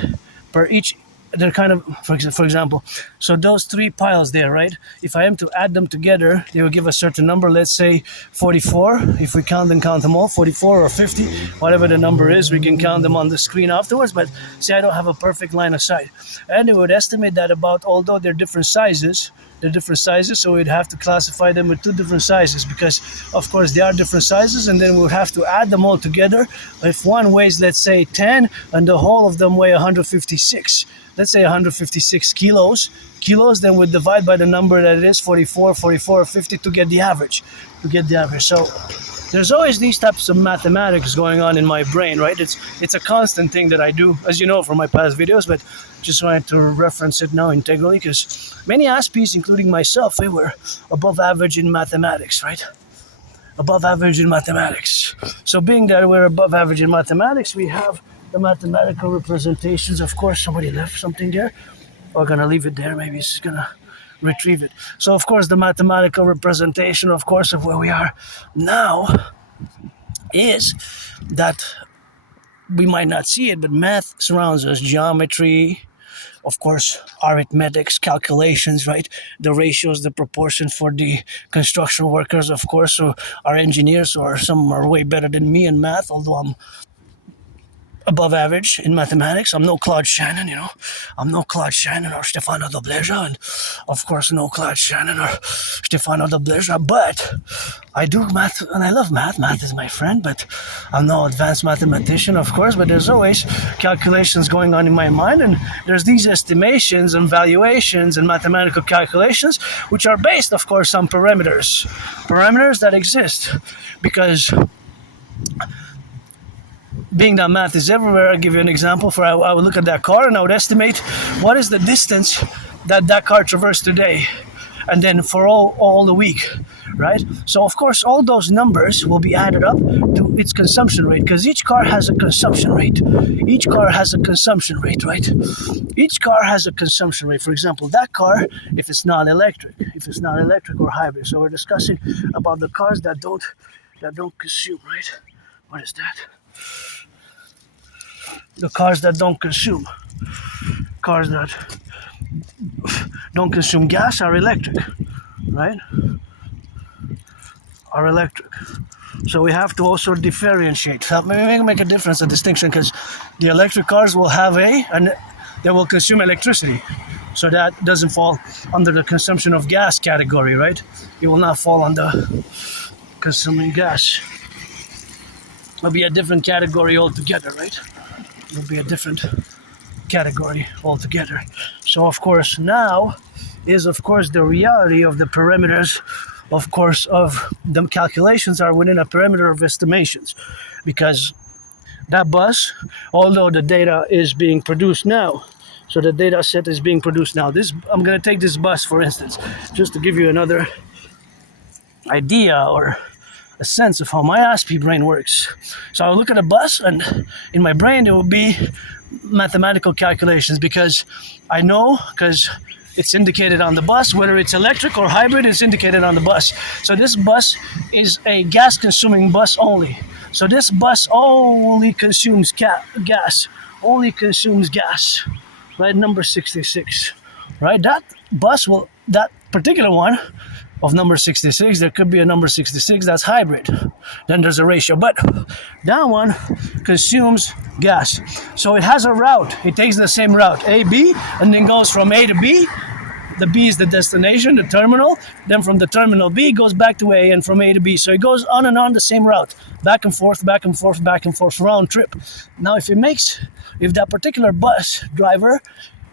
per each. They're kind of, for example, so those three piles there, right? If I am to add them together, they will give a certain number. Let's say 44. If we count them all, 44 or 50, whatever the number is, we can count them on the screen afterwards. But say I don't have a perfect line of sight, and it would estimate that about, although they're different sizes, so we'd have to classify them with two different sizes, because of course they are different sizes, and then we would have to add them all together. If one weighs, let's say 10, and the whole of them weigh 156, let's say 156 kilos, then we divide by the number that it is, 44 or 50, to get the average. So there's always these types of mathematics going on in my brain, right? It's a constant thing that I do, as you know from my past videos, but just wanted to reference it now integrally, because many Aspies, including myself, we were above average in mathematics, right? Above average in mathematics. So being that we're above average in mathematics, we have the mathematical representations. Of course, somebody left something there. We're gonna leave it there. Maybe it's gonna retrieve it. So of course, the mathematical representation, of course, of where we are now is that we might not see it, but math surrounds us. Geometry, of course, arithmetics, calculations, right? The ratios, the proportion for the construction workers, of course, so our engineers, or some are way better than me in math, although I'm above average in mathematics. I'm no Claude Shannon, I'm no Claude Shannon or Stefano Dobleja, and of course no Claude Shannon or Stefano Dobleja, but I do math, and I love math. Math is my friend, but I'm no advanced mathematician, of course, but there's always calculations going on in my mind, and there's these estimations and valuations and mathematical calculations, which are based, of course, on parameters that exist, because being that math is everywhere, I'll give you an example. I would look at that car, and I would estimate what is the distance that car traversed today, and then for all the week, right? So of course all those numbers will be added up to its consumption rate, because each car has a consumption rate. Right? Each car has a consumption rate. For example, that car, if it's not electric or hybrid. So we're discussing about the cars that don't consume, right? What is that? The cars that don't consume. Cars that don't consume gas are electric, right? Are electric. So we have to also differentiate. So maybe make a difference, a distinction, because the electric cars will have and they will consume electricity. So that doesn't fall under the consumption of gas category, right? It will not fall under consuming gas. It'll be a different category altogether, right? It'll be a different category altogether. So of course now is of course the reality of the parameters, of course, of the calculations are within a parameter of estimations, because that bus, although the data is being produced now, so the data set is being produced now. I'm going to take this bus, for instance, just to give you another idea or a sense of how my Aspie brain works. So I'll look at a bus, and in my brain there will be mathematical calculations, because I know, because it's indicated on the bus, whether it's electric or hybrid, it's indicated on the bus. So this bus is a gas consuming bus only. So this bus only consumes gas, right? Number 66, right? That particular one of number 66, there could be a number 66 that's hybrid. Then there's a ratio, but that one consumes gas. So it has a route. It takes the same route, A, B, and then goes from A to B, The B is the destination, the terminal. Then from the terminal B goes back to A, and from A to B. So it goes on and on the same route, back and forth, back and forth, back and forth, round trip. Now, if that particular bus driver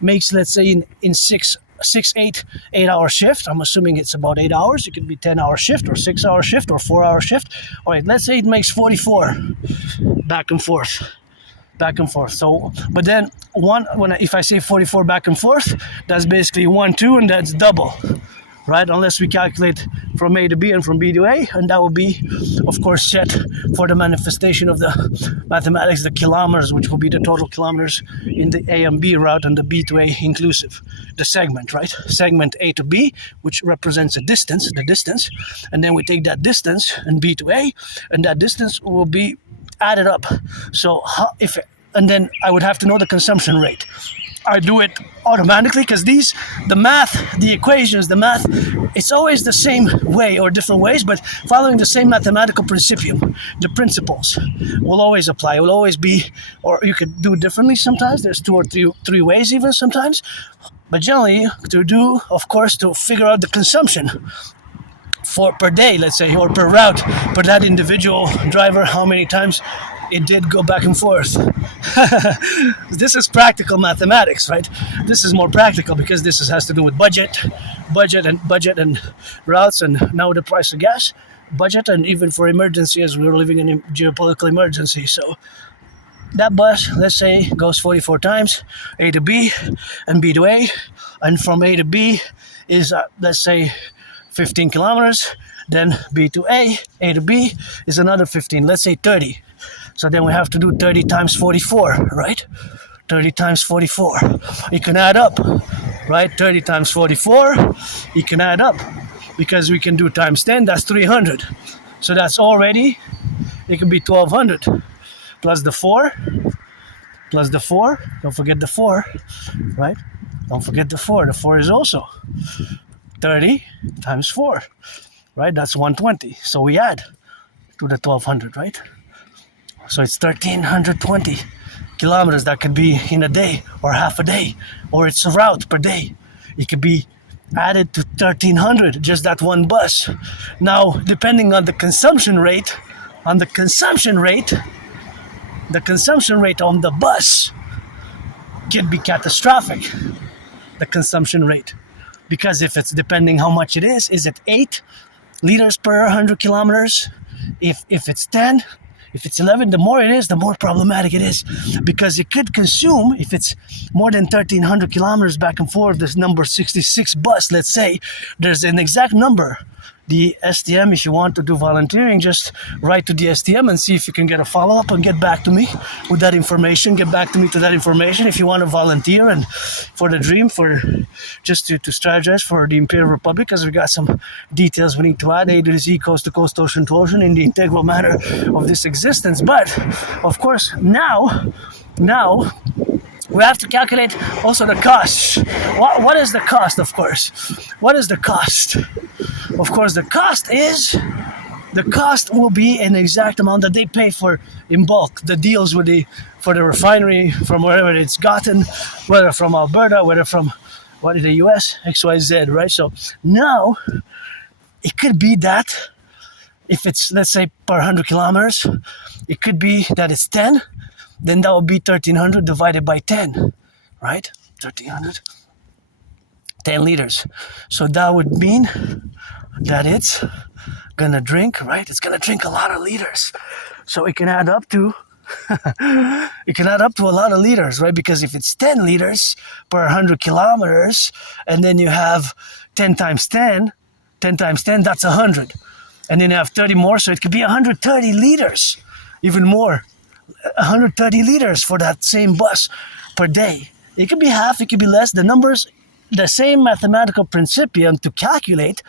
makes, let's say, in 8 hour shift. I'm assuming it's about 8 hours. It could be 10-hour shift or 6-hour shift or 4-hour shift. All right, let's say it makes 44 back and forth. So, but then if I say 44 back and forth, that's basically 1, 2, and that's double, right? Unless we calculate from A to B and from B to A, and that will be, of course, set for the manifestation of the mathematics, the kilometers, which will be the total kilometers in the A and B route and the B to A inclusive, the segment, right? Segment A to B, which represents the distance, and then we take that distance and B to A, and that distance will be added up. So and then I would have to know the consumption rate. I do it automatically because the equations, it's always the same way or different ways, but following the same mathematical principium. The principles will always apply. It will always be, or you could do it differently sometimes. There's 2 or 3 ways even sometimes. But generally, to figure out the consumption per day, let's say, or per route, for that individual driver, how many times it did go back and forth. This is practical mathematics, right? This is more practical because this has to do with budget and routes, and now the price of gas, budget, and even for emergency, as we're living in a geopolitical emergency. So that bus, let's say, goes 44 times, A to B and B to A, and from A to B is, let's say, 15 kilometers, then B to A to B is another 15, let's say 30. So then we have to do 30 times 44, right? 30 times 44. It can add up, right? 30 times 44, it can add up because we can do times 10, that's 300. So that's already, it can be 1200 plus the 4, don't forget the 4, right? Don't forget the 4. The 4 is also 30 times 4, right? That's 120. So we add to the 1200, right? So it's 1320 kilometers. That could be in a day or half a day, or it's a route per day. It could be added to 1300, just that one bus. Now, depending on the consumption rate, the consumption rate on the bus could be catastrophic, the consumption rate. Because if it's depending how much it is it 8 liters per 100 kilometers? If it's 10, if it's 11, the more it is, the more problematic it is. Because it could consume, if it's more than 1,300 kilometers back and forth, this number 66 bus, let's say, there's an exact number. The STM, if you want to do volunteering, just write to the STM and see if you can get a follow-up and get back to me with that information. Get back to me to that information if you want to volunteer and for the dream, for just to strategize for the Imperial Republic, because we got some details we need to add, A to Z, coast to coast, ocean to ocean, in the integral manner of this existence. But, of course, now we have to calculate also the cost. What is the cost, of course? What is the cost? Of course, the cost will be an exact amount that they pay for in bulk. The deals for the refinery from wherever it's gotten, whether from Alberta, whether from the US, XYZ, right? So now it could be that if it's, let's say, per 100 kilometers, it could be that it's 10, then that would be 1,300 divided by 10, right? 1,300, 10 liters. So that would mean that it's gonna drink, right? It's gonna drink a lot of liters. So it can add up to a lot of liters, right? Because if it's 10 liters per 100 kilometers, and then you have 10 times 10, that's 100. And then you have 30 more, so it could be 130 liters, even more. 130 liters for that same bus per day. It could be half, it could be less. The numbers, the same mathematical principium to calculate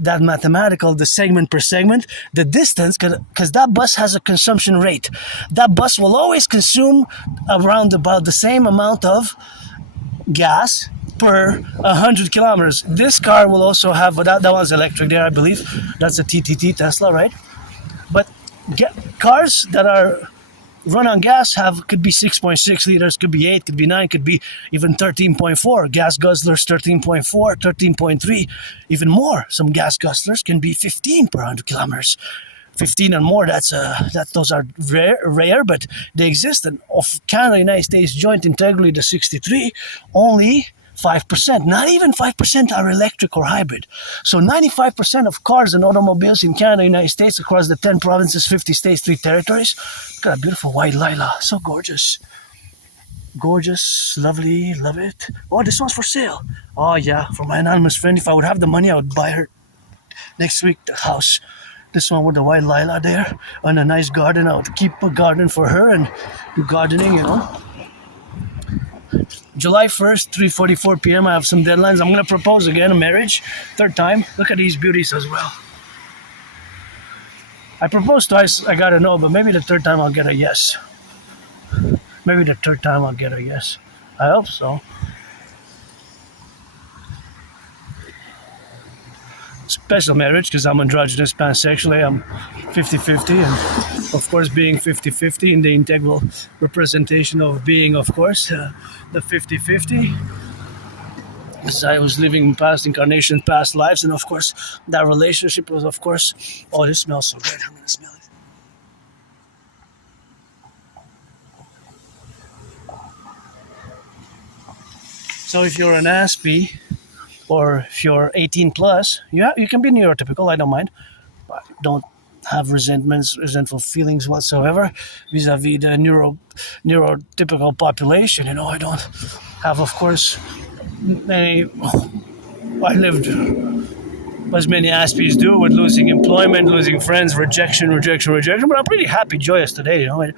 that the segment per segment, the distance, because that bus has a consumption rate. That bus will always consume around about the same amount of gas per 100 kilometers. This car will also have, that one's electric there, I believe. That's a TTT, Tesla, right? But cars that are, run on gas could be 6.6 liters, could be 8, could be 9, could be even 13.4. Gas guzzlers 13.4, 13.3, even more. Some gas guzzlers can be 15 per 100 kilometers. 15 and more, those are rare, but they exist. And of Canada, United States joint Integree, the 63, only 5%, not even 5% are electric or hybrid. So 95% of cars and automobiles in Canada, United States, across the 10 provinces, 50 states, 3 territories. Look at a beautiful white Lila, so gorgeous. Gorgeous, lovely, love it. Oh, this one's for sale. Oh yeah, for my anonymous friend. If I would have the money, I would buy her next week the house. This one with the white Lila there and a nice garden. I would keep a garden for her and do gardening, you know. July 1st, 3:44 p.m. I have some deadlines. I'm going to propose again a marriage. 3rd time. Look at these beauties as well. I proposed twice. I got a no, but maybe the 3rd time I'll get a yes. Maybe the 3rd time I'll get a yes. I hope so. Special marriage because I'm androgynous, pansexually. I'm 50-50, and of course being 50-50 in the integral representation of being, of course, the 50-50. As I was living past incarnations, past lives, and of course that relationship was, of course, oh, this smells so good. I'm gonna smell it. So if you're an Aspie, or if you're 18 plus, you can be neurotypical, I don't mind. But don't have resentful feelings whatsoever vis-a-vis the neurotypical population. You know, I don't have, of course, I lived as many Aspies do with losing employment, losing friends, rejection, but I'm pretty happy, joyous today, you know. I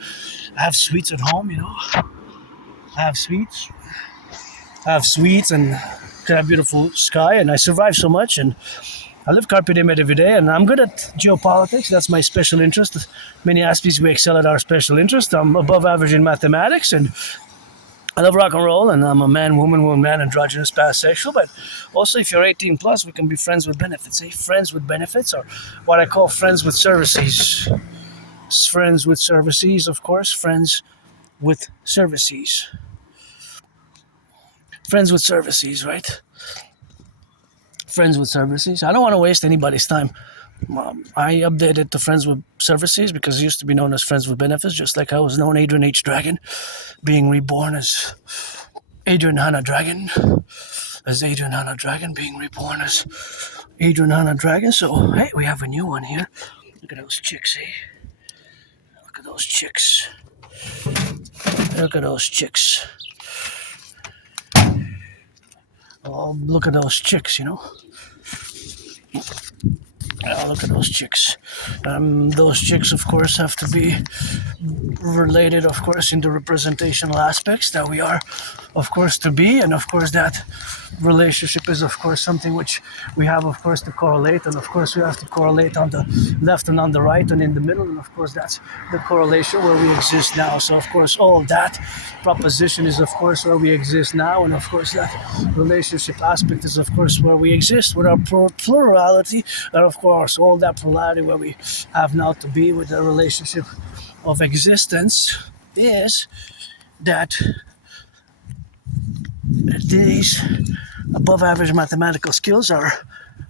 have sweets at home, you know. I have sweets and a beautiful sky, and I survive so much, and I live carpe diem every day, and I'm good at geopolitics. That's my special interest. Many Aspies, we excel at our special interest. I'm above average in mathematics, and I love rock and roll, and I'm a man, woman, androgynous, pansexual. But also, if you're 18 plus, we can be friends with benefits. Friends with benefits, or what I call friends with services. Friends with services, of course. Friends with services. Friends with services, right? Friends with services. I don't want to waste anybody's time. I updated to Friends with Services because it used to be known as Friends with Benefits, just like I was known Adrian H. Dragon, being reborn as Adrian Hanna Dragon, being reborn as Adrian Hanna Dragon. So, hey, we have a new one here. Look at those chicks, eh? Look at those chicks. Oh, look at those chicks, you know. Oh, look at those chicks. Those chicks, of course, have to be related, of course, in the representational aspects that we are, of course, to be. And, of course, that relationship is, of course, something which we have, of course, to correlate. And, of course, we have to correlate on the left and on the right and in the middle. And, of course, that's the correlation where we exist now. So, of course, all that proposition is, of course, where we exist now. And, of course, that relationship aspect is, of course, where we exist with our plurality. And, of course, all that plurality where we have now to be with the relationship of existence is that these above average mathematical skills are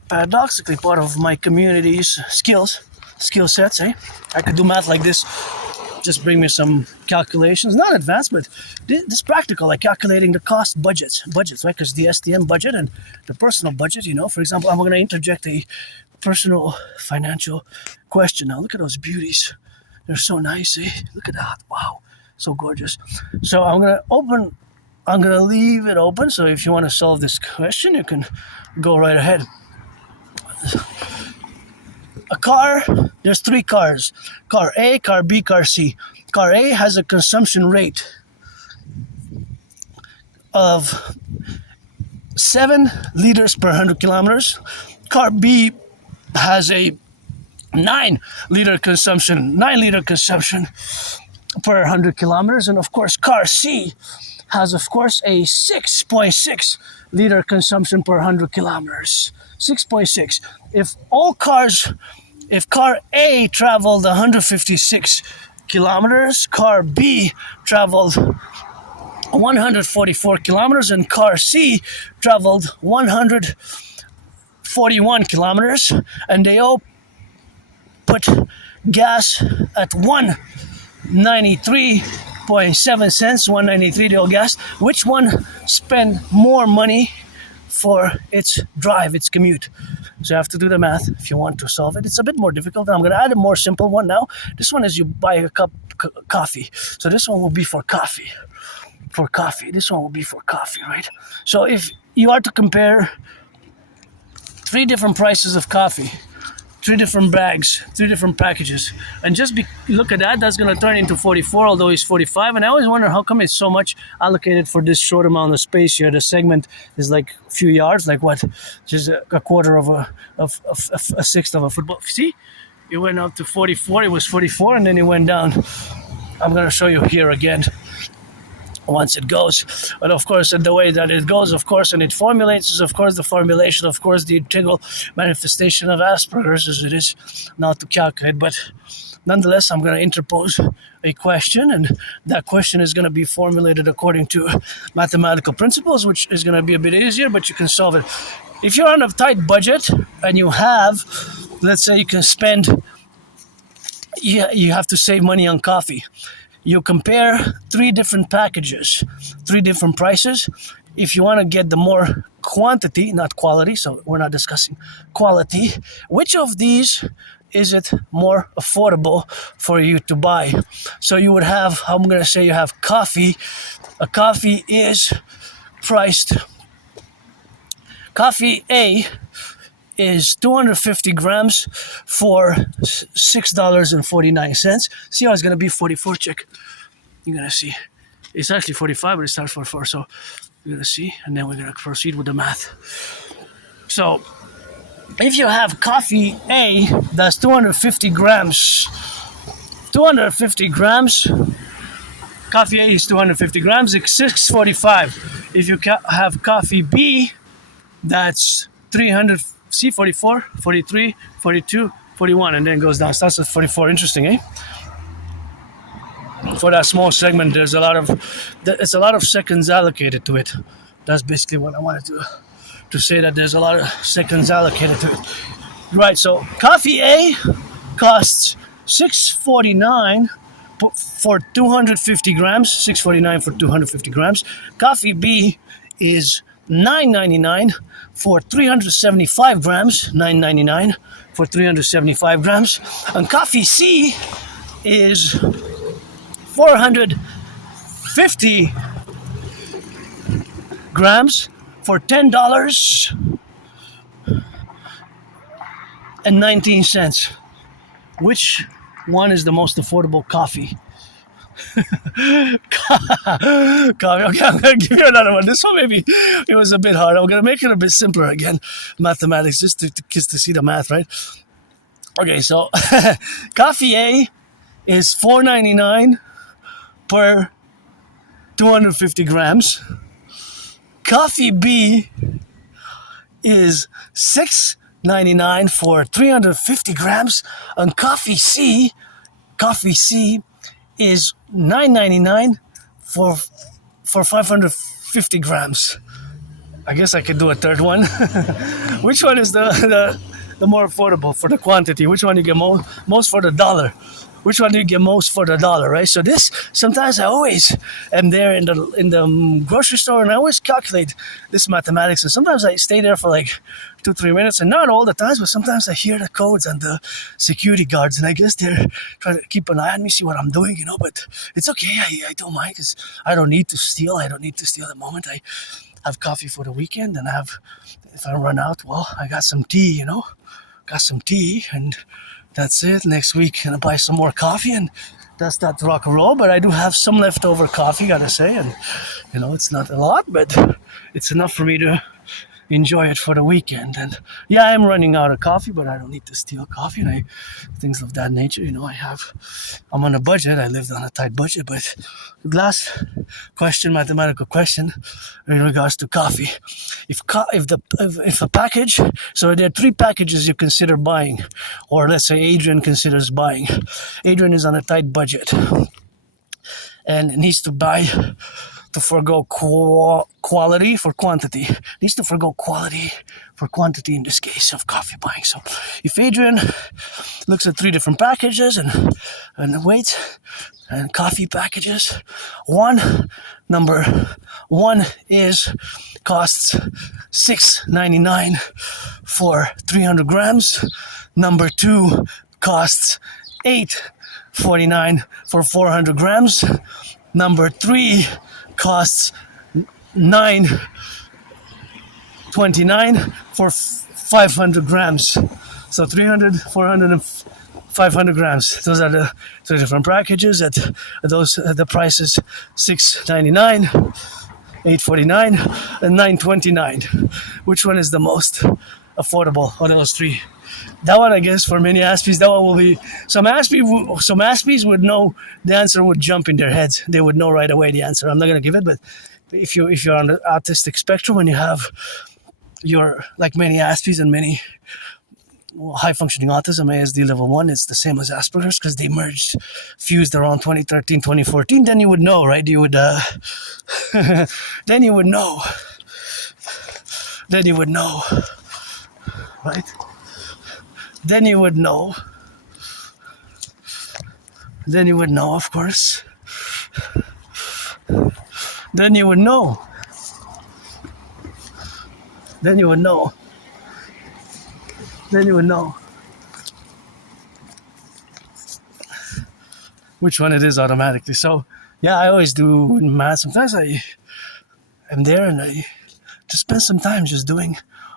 paradoxically part of my community's skill sets. I could do math like this, just bring me some calculations, not advanced, but this practical, like calculating the cost budgets, right? Because the STM budget and the personal budget, you know, for example, I'm going to interject a personal financial question. Now look at those beauties. They're so nice, eh? Look at that. Wow. So gorgeous. So I'm going to leave it open. So if you want to solve this question, you can go right ahead. A car, there's 3 cars. Car A, car B, car C. Car A has a consumption rate of 7 liters per 100 kilometers. Car B has a 9 liter consumption per 100 kilometers. And of course, car C has, of course, a 6.6 liter consumption per 100 kilometers. 6.6. If car A traveled 156 kilometers. Car B traveled 144 kilometers, and car C traveled 141 kilometers, and they all put gas at 193.7 cents, 193 they all gas. Which one spent more money for its drive, its commute? So you have to do the math if you want to solve it. It's a bit more difficult. I'm going to add a more simple one now. This one is you buy a cup coffee. So this one will be for coffee. For coffee. This one will be for coffee, right? So if you are to compare 3 different prices of coffee, 3 different bags, 3 different packages, and just look at that, that's going to turn into 44, although it's 45. And I always wonder how come it's so much allocated for this short amount of space here. The segment is like a few yards, like what, just a quarter of a sixth of a football. See, it went up to 44, it was 44, and then it went down. I'm going to show you here again once it goes. But of course, the way that it goes, of course, and it formulates is, of course, the formulation, of course, the integral manifestation of Asperger's as it is not to calculate. But nonetheless, I'm going to interpose a question, and that question is going to be formulated according to mathematical principles, which is going to be a bit easier, but you can solve it. If you're on a tight budget and you have, let's say you can spend, you have to save money on coffee. You compare 3 different packages, 3 different prices. If you want to get the more quantity, not quality, so we're not discussing quality, which of these is it more affordable for you to buy? So you would have, I'm going to say you have coffee. A coffee is priced, coffee A is 250 grams for $6.49. See how it's going to be 44, check. You're going to see. It's actually 45, but it starts 44. So you're going to see, and then we're going to proceed with the math. So if you have coffee A, that's 250 grams. 250 grams. Coffee A is 250 grams. It's $6.45. If you have coffee B, that's 300. See, 44, 43, 42, 41, and then it goes down. Starts at 44. Interesting, eh? For that small segment, it's a lot of seconds allocated to it. That's basically what I wanted to say, that there's a lot of seconds allocated to it. Right, so coffee A costs $6.49 for 250 grams, $6.49 for 250 grams. Coffee B is $9.99 for 375 grams, $9.99 for 375 grams. And coffee C is 450 grams for $10.19. Which one is the most affordable coffee? Coffee. Okay, I'm going to give you another one. This one maybe it was a bit hard. I'm going to make it a bit simpler again. Mathematics, just to see the math, right? Okay, so coffee A is $4.99 per 250 grams. Coffee B is $6.99 for 350 grams. And coffee C is $9.99 for 550 grams. I guess I could do a third one. Which one is the more affordable for the quantity? Which one do you get most for the dollar? Which one do you get most for the dollar, right? So this, sometimes I always am there in the grocery store and I always calculate this mathematics. And sometimes I stay there for like 2-3 minutes, and not all the times, but sometimes I hear the codes and the security guards, and I guess they're trying to keep an eye on me, see what I'm doing, but it's okay. I don't mind, because I don't need to steal. The moment I have coffee for the weekend, and if I run out, well, I got some tea, and that's it. Next week, I'm gonna buy some more coffee, and that's that rock and roll. But I do have some leftover coffee, gotta say, and it's not a lot, but it's enough for me to enjoy it for the weekend. And yeah, I'm running out of coffee, but I don't need to steal coffee and things of that nature. I'm on a budget. I lived on a tight budget. But the last question, mathematical question, in regards to coffee, if a package, so there are 3 packages you consider buying, or let's say Adrian considers buying. Adrian is on a tight budget and needs to buy to forego quality for quantity. Needs to forego quality for quantity in this case of coffee buying. So if Adrian looks at 3 different packages and weights and coffee packages, number one costs $6.99 for 300 grams. Number 2 costs $8.49 for 400 grams. Number 3 costs $9.29 for 500 grams. So 300, 400, and 500 grams. Those are the 3 different packages. The price is $6.99, $8.49, and $9.29. Which one is the most affordable of those 3? That one, I guess, for many Aspies, that one will be... Some Aspies would know the answer, would jump in their heads. They would know right away the answer. I'm not going to give it, but if you're on the autistic spectrum and you have like many Aspies and many high-functioning autism, ASD level 1, it's the same as Asperger's because they fused around 2013, 2014. Then you would know, right? Then you would know. Then you would know, right? Then you would know, of course. Then you would know. Which one it is automatically. So, yeah, I always do math. Sometimes I am there and I just spend some time just doing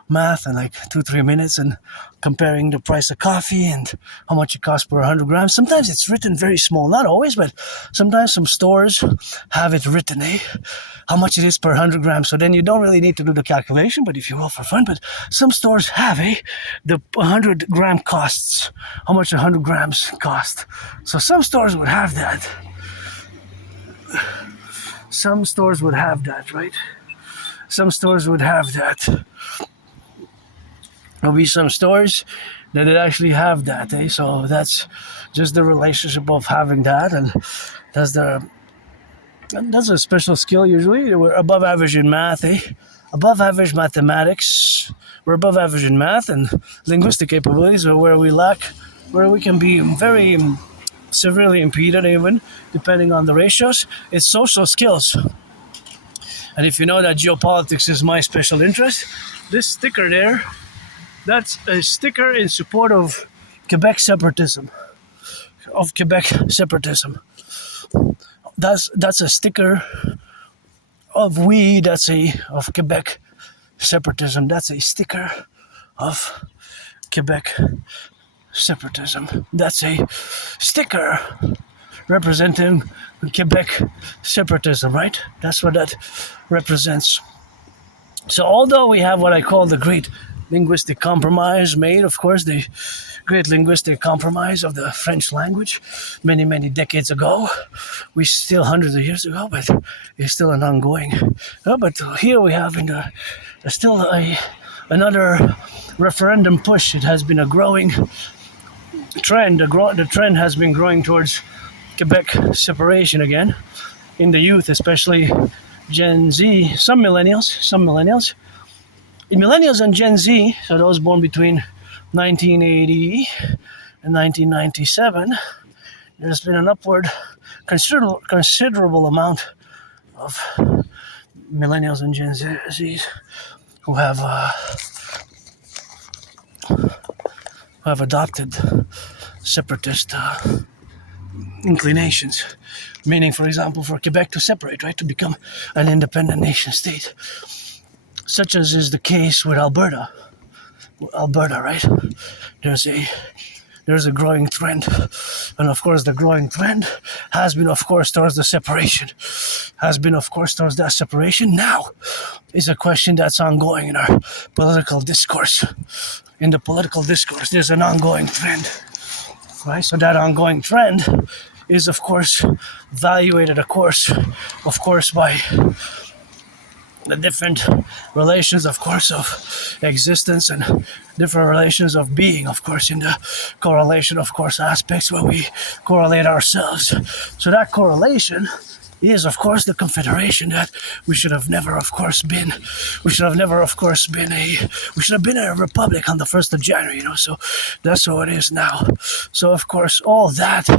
math in like 2-3 minutes and comparing the price of coffee and how much it costs per 100 grams. Sometimes it's written very small, not always, but sometimes some stores have it written, how much it is per 100 grams. So then you don't really need to do the calculation, but if you will for fun, but some stores have the 100 gram costs, how much 100 grams cost. So some stores would have that. Some stores would have that, right? Some stores would have that. There'll be some stores that actually have that, So that's just the relationship of having that, and that's a special skill usually. We're above average in math, Above average mathematics. We're above average in math, and linguistic capabilities are where we can be very severely impeded even, depending on the ratios. It's social skills. And if you know that geopolitics is my special interest, this sticker there, that's a sticker in support of Quebec separatism. That's a sticker of Quebec separatism. That's a sticker of Quebec separatism. That's a sticker representing Quebec separatism, right? That's what that represents. So although we have what I call the great linguistic compromise made, of course, the great linguistic compromise of the French language many, many decades ago. We still hundreds of years ago, but it's still an ongoing. But here we have still another referendum push. It has been a growing trend. The trend has been growing towards Quebec separation again in the youth, especially Gen Z, some millennials. In millennials and Gen Z, so those born between 1980 and 1997, there's been an upward considerable amount of millennials and Gen Zs who have adopted separatist inclinations, meaning, for example, for Quebec to separate, right, to become an independent nation state, such as is the case with Alberta, right? there's a growing trend. And of course, the growing trend has been, of course, towards the separation. Has been, of course, towards that separation. Now is a question that's ongoing in our political discourse. In the political discourse, there's an ongoing trend, right? So that ongoing trend is, of course, evaluated, of course, by the different relations, of course, of existence and different relations of being, of course, in the correlation, of course, aspects where we correlate ourselves. So that correlation is, of course, the confederation that we should have never, of course, been. We should have never, of course, been we should have been a republic on the 1st of January, so that's how it is now. So, of course, all that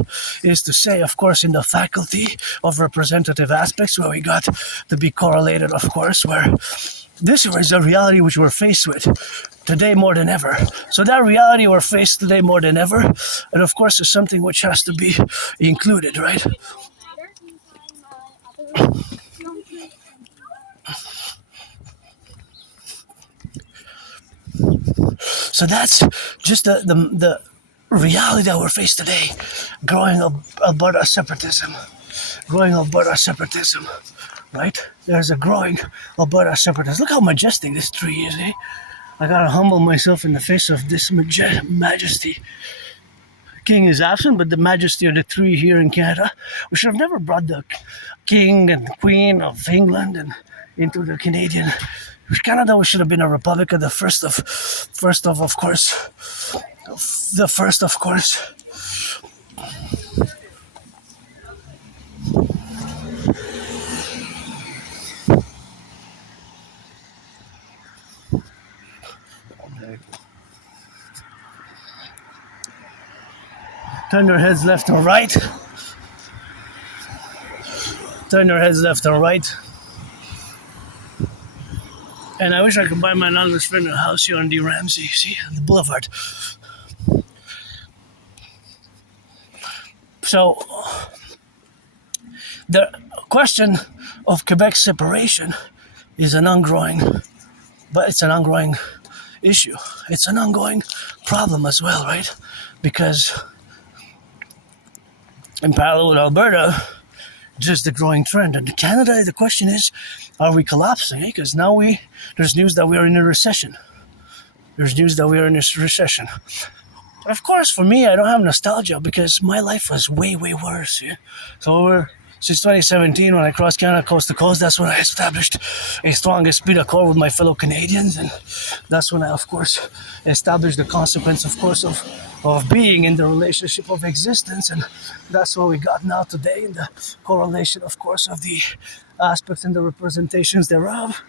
is to say, of course, in the faculty of representative aspects where we got to be correlated, of course, where this is a reality which we're faced with today more than ever. So that reality we're faced today more than ever, and of course, is something which has to be included, right? So that's just the reality that we're faced today, growing Alberta separatism, right? There's a growing Alberta separatism. Look how majestic this tree is, eh? I gotta humble myself in the face of this majesty. King is absent, but the majesty of the tree here in Canada. We should have never brought the king and queen of England and into the Canadian. Canada should have been a republic of the first of course. Turn your heads left and right. And I wish I could buy my anonymous friend a house here on D. Ramsey, see, on the boulevard. So, the question of Quebec's separation is an ongoing issue. It's an ongoing problem as well, right? Because in parallel with Alberta, just the growing trend. And Canada, the question is, are we collapsing? Because now there's news that we are in a recession. But of course, for me, I don't have nostalgia because my life was way, way worse. Yeah? So since 2017, when I crossed Canada coast to coast, that's when I established a strong esprit de corps with my fellow Canadians. And that's when I, of course, established the consequence, of course, of being in the relationship of existence. And that's what we got now today in the correlation, of course, of the aspects and the representations thereof,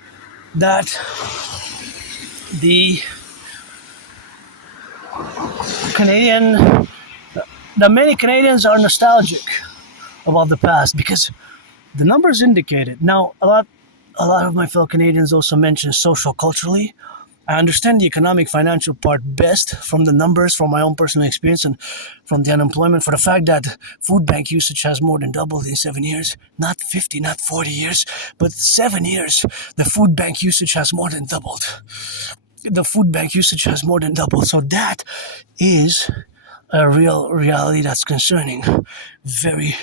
that the many Canadians are nostalgic about the past because the numbers indicate it. Now, a lot of my fellow Canadians also mention social culturally. I understand the economic financial part best from the numbers, from my own personal experience and from the unemployment, for the fact that food bank usage has more than doubled in 7 years, not 50, not 40 years, but 7 years, the food bank usage has more than doubled. So that is a real reality that's concerning, very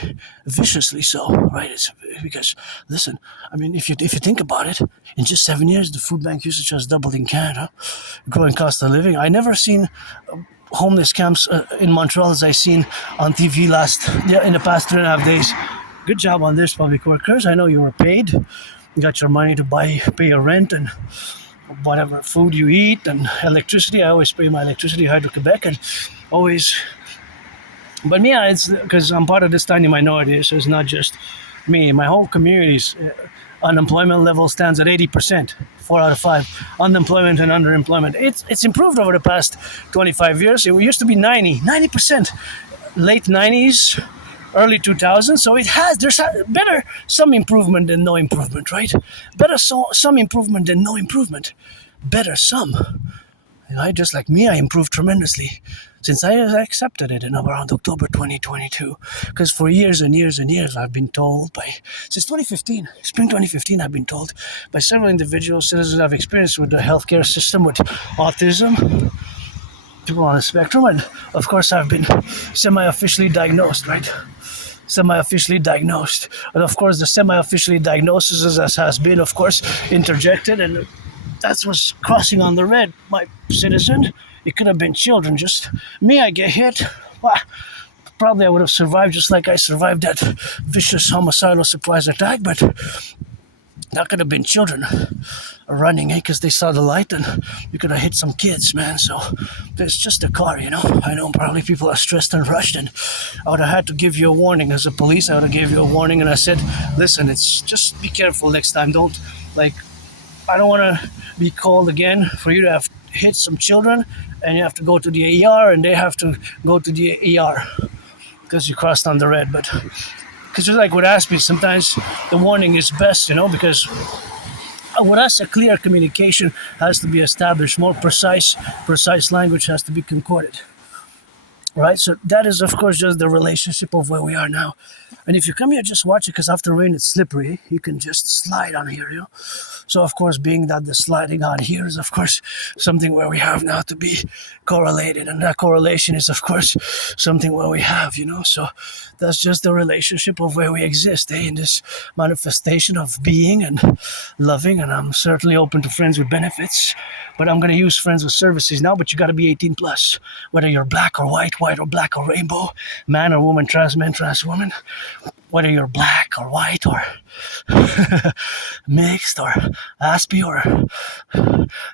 viciously so, right? It's because, listen, I mean, if you think about it, in just 7 years, the food bank usage has doubled in Canada, growing cost of living. I never seen homeless camps in Montreal as I seen on TV in the past 3.5 days. Good job on this, public workers. I know you were paid, you got your money to pay your rent and whatever food you eat and electricity. I always pay my electricity, Hydro-Quebec, and always. But me, it's because I'm part of this tiny minority, so it's not just me. My whole community's unemployment level stands at 80%, 4 out of 5. Unemployment and underemployment. It's improved over the past 25 years. It used to be 90%, late 90s, early 2000s. So there's better some improvement than no improvement, right? Better some improvement than no improvement. Better some. Just like me, I improved tremendously since I accepted it in around October 2022. Because for years and years and years, I've been told since 2015, spring 2015, I've been told by several individuals, citizens I've experienced with the healthcare system, with autism, people on the spectrum, and of course I've been semi-officially diagnosed, right? Semi-officially diagnosed, and of course the semi-officially diagnosis has been, of course, interjected, and that was crossing on the red. My citizen, it could have been children. Just me, I get hit. Well, probably I would have survived, just like I survived that vicious homicidal surprise attack, but that could have been children running, because they saw the light, and you could have hit some kids, man. So it's just a car, you know. I know probably people are stressed and rushed, and I would have had to give you a warning as a police. I would have gave you a warning, and I said, listen, it's just be careful next time. Don't, like, I don't want to be called again for you to have hit some children, and you have to go to the ER, and they have to go to the ER because you crossed on the red. But because just like with Aspiesque, sometimes the warning is best, you know, because with us, a clear communication has to be established. More precise language has to be concorded, right? So that is, of course, just the relationship of where we are now. And if you come here, just watch it, because after rain, it's slippery. You can just slide on here, you know. So, of course, being that the sliding on here is, of course, something where we have now to be correlated. And that correlation is, of course, something where we have, you know. So that's just the relationship of where we exist, in this manifestation of being and loving. And I'm certainly open to friends with benefits, but I'm going to use friends with services now. But you got to be 18 plus, whether you're black or white or black or rainbow, man or woman, trans man, trans woman, whether you're black or white or mixed or Aspie or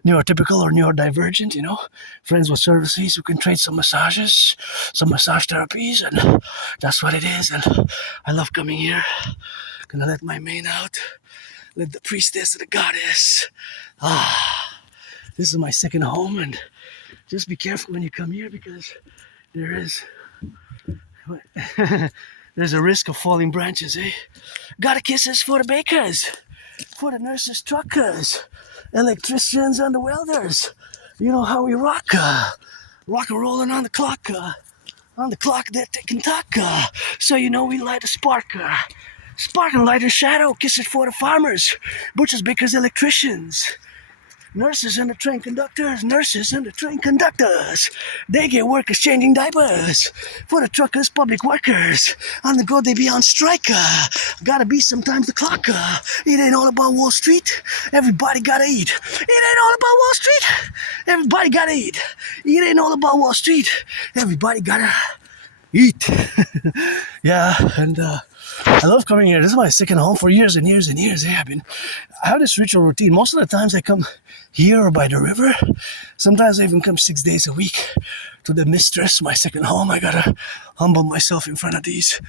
neurotypical or neurodivergent, you know. Friends with services who can trade some massages, some massage therapies, and that's what it is. And I love coming here. Gonna let my mane out, let the priestess of the goddess. This is my second home, and just be careful when you come here, because there is there's a risk of falling branches, Gotta kisses for the bakers, for the nurses, truckers, electricians, and the welders. You know how we rock and rolling on the clock. On the clock, they're taking talk. So you know we light a spark. Spark and light a shadow. Kisses for the farmers, butchers, bakers, electricians. Nurses and the train conductors, they get workers changing diapers. For the truckers, public workers, on the go they be on strike. Gotta be sometimes the clock. It ain't all about Wall Street, everybody gotta eat. It ain't all about Wall Street, everybody gotta eat. It ain't all about Wall Street, everybody gotta eat. Yeah, and I love coming here. This is my second home for years and years and years. I have this ritual routine. Most of the times I come here or by the river. Sometimes I even come 6 days a week to the mistress, my second home. I gotta humble myself in front of these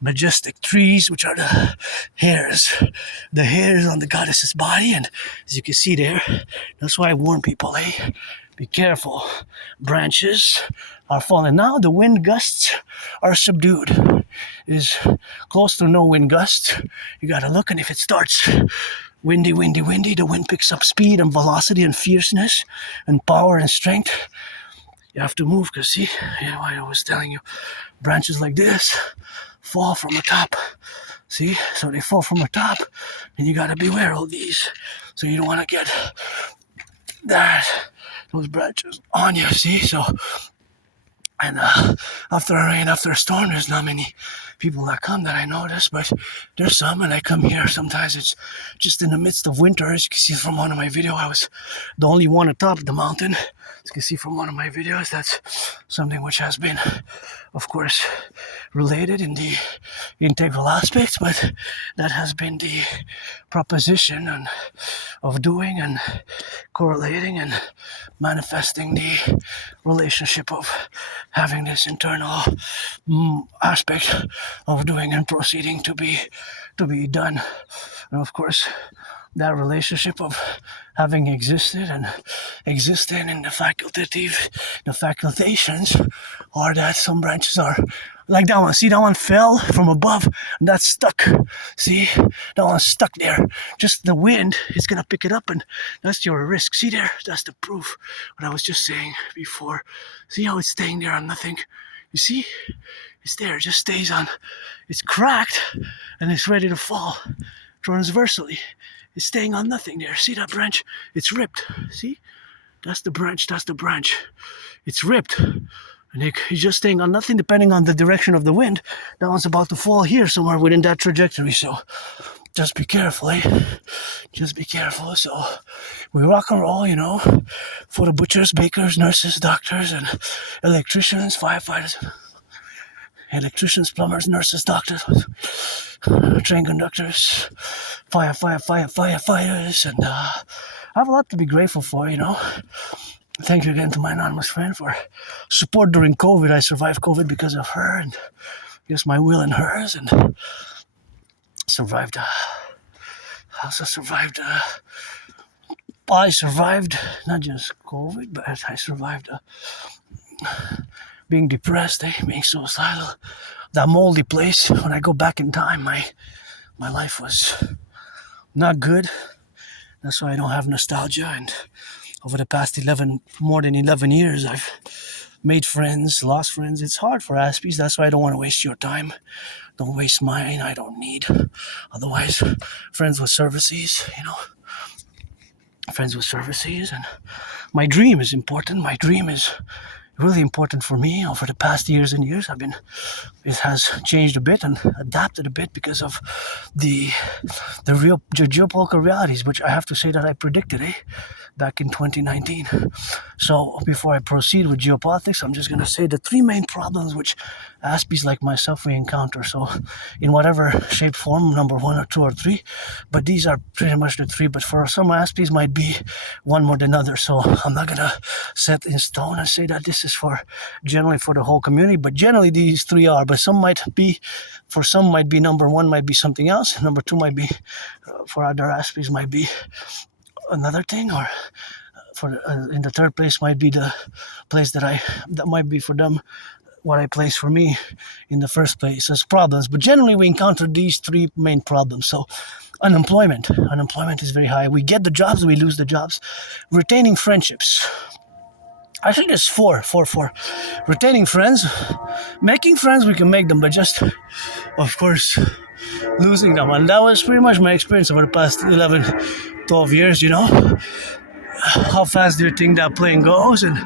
majestic trees, which are the hairs on the goddess's body. And as you can see there, that's why I warn people, be careful. Branches are falling. Now the wind gusts are subdued. It is close to no wind gusts. You gotta look, and if it starts windy, the wind picks up speed and velocity and fierceness and power and strength. You have to move, because see, I was telling you, branches like this fall from the top. See, so they fall from the top, and you gotta beware of these. So you don't want to get those branches on you, see? So, and after a rain, after a storm, there's not many people that come that I notice, but there's some, and I come here. Sometimes it's just in the midst of winter. As you can see from one of my videos, I was the only one atop the mountain. As you can see from one of my videos, that's something which has been, of course, related in the integral aspects, but that has been the proposition and of doing and correlating and manifesting the relationship of having this internal aspect of doing and proceeding to be done. And of course, that relationship of having existed and existing in the facultations, or that some branches are like that one. See, that one fell from above and that's stuck. See, that one's stuck there. Just the wind is gonna pick it up, and that's your risk. See there, that's the proof what I was just saying before. See how it's staying there on nothing? You see, it's there, it just stays on. It's cracked and it's ready to fall transversally. It's staying on nothing there. See that branch? It's ripped. See? That's the branch. That's the branch. It's ripped. And he's just staying on nothing depending on the direction of the wind. That one's about to fall here somewhere within that trajectory. So just be careful, eh? Just be careful. So we rock and roll, for the butchers, bakers, nurses, doctors, and electricians, firefighters, electricians, plumbers, nurses, doctors, train conductors, firefighters, and I have a lot to be grateful for, Thank you again to my anonymous friend for support during COVID. I survived COVID because of her, and I guess my will and hers, and survived. I survived not just COVID, but I survived being depressed, being suicidal. That moldy place. When I go back in time, my life was not good. That's why I don't have nostalgia. And over the past more than 11 years, I've made friends, lost friends. It's hard for Aspies. That's why I don't want to waste your time. Don't waste mine. I don't need. Otherwise, friends with services, Friends with services. And my dream is important. My dream is really important for me. Over the past years and years, it has changed a bit and adapted a bit because of the real geopolitical realities, which I have to say that I predicted, back in 2019. So before I proceed with geopolitics, I'm just going to say the three main problems which Aspies like myself we encounter. So in whatever shape, form, number one or two or three, but these are pretty much the three. But for some Aspies might be one more than other. So I'm not going to set in stone and say that this is generally for the whole community, but generally these three are. But for some might be number one might be something else. Number two might be for other Aspies might be another thing, or in the third place might be the place that might be for them what I place for me in the first place as problems. But generally we encounter these three main problems. So unemployment is very high. We get the jobs, we lose the jobs. Retaining friendships. Actually, there's four. Retaining friends, making friends, we can make them, but just, of course, losing them. And that was pretty much my experience over the past 11, 12 years, How fast do you think that plane goes? And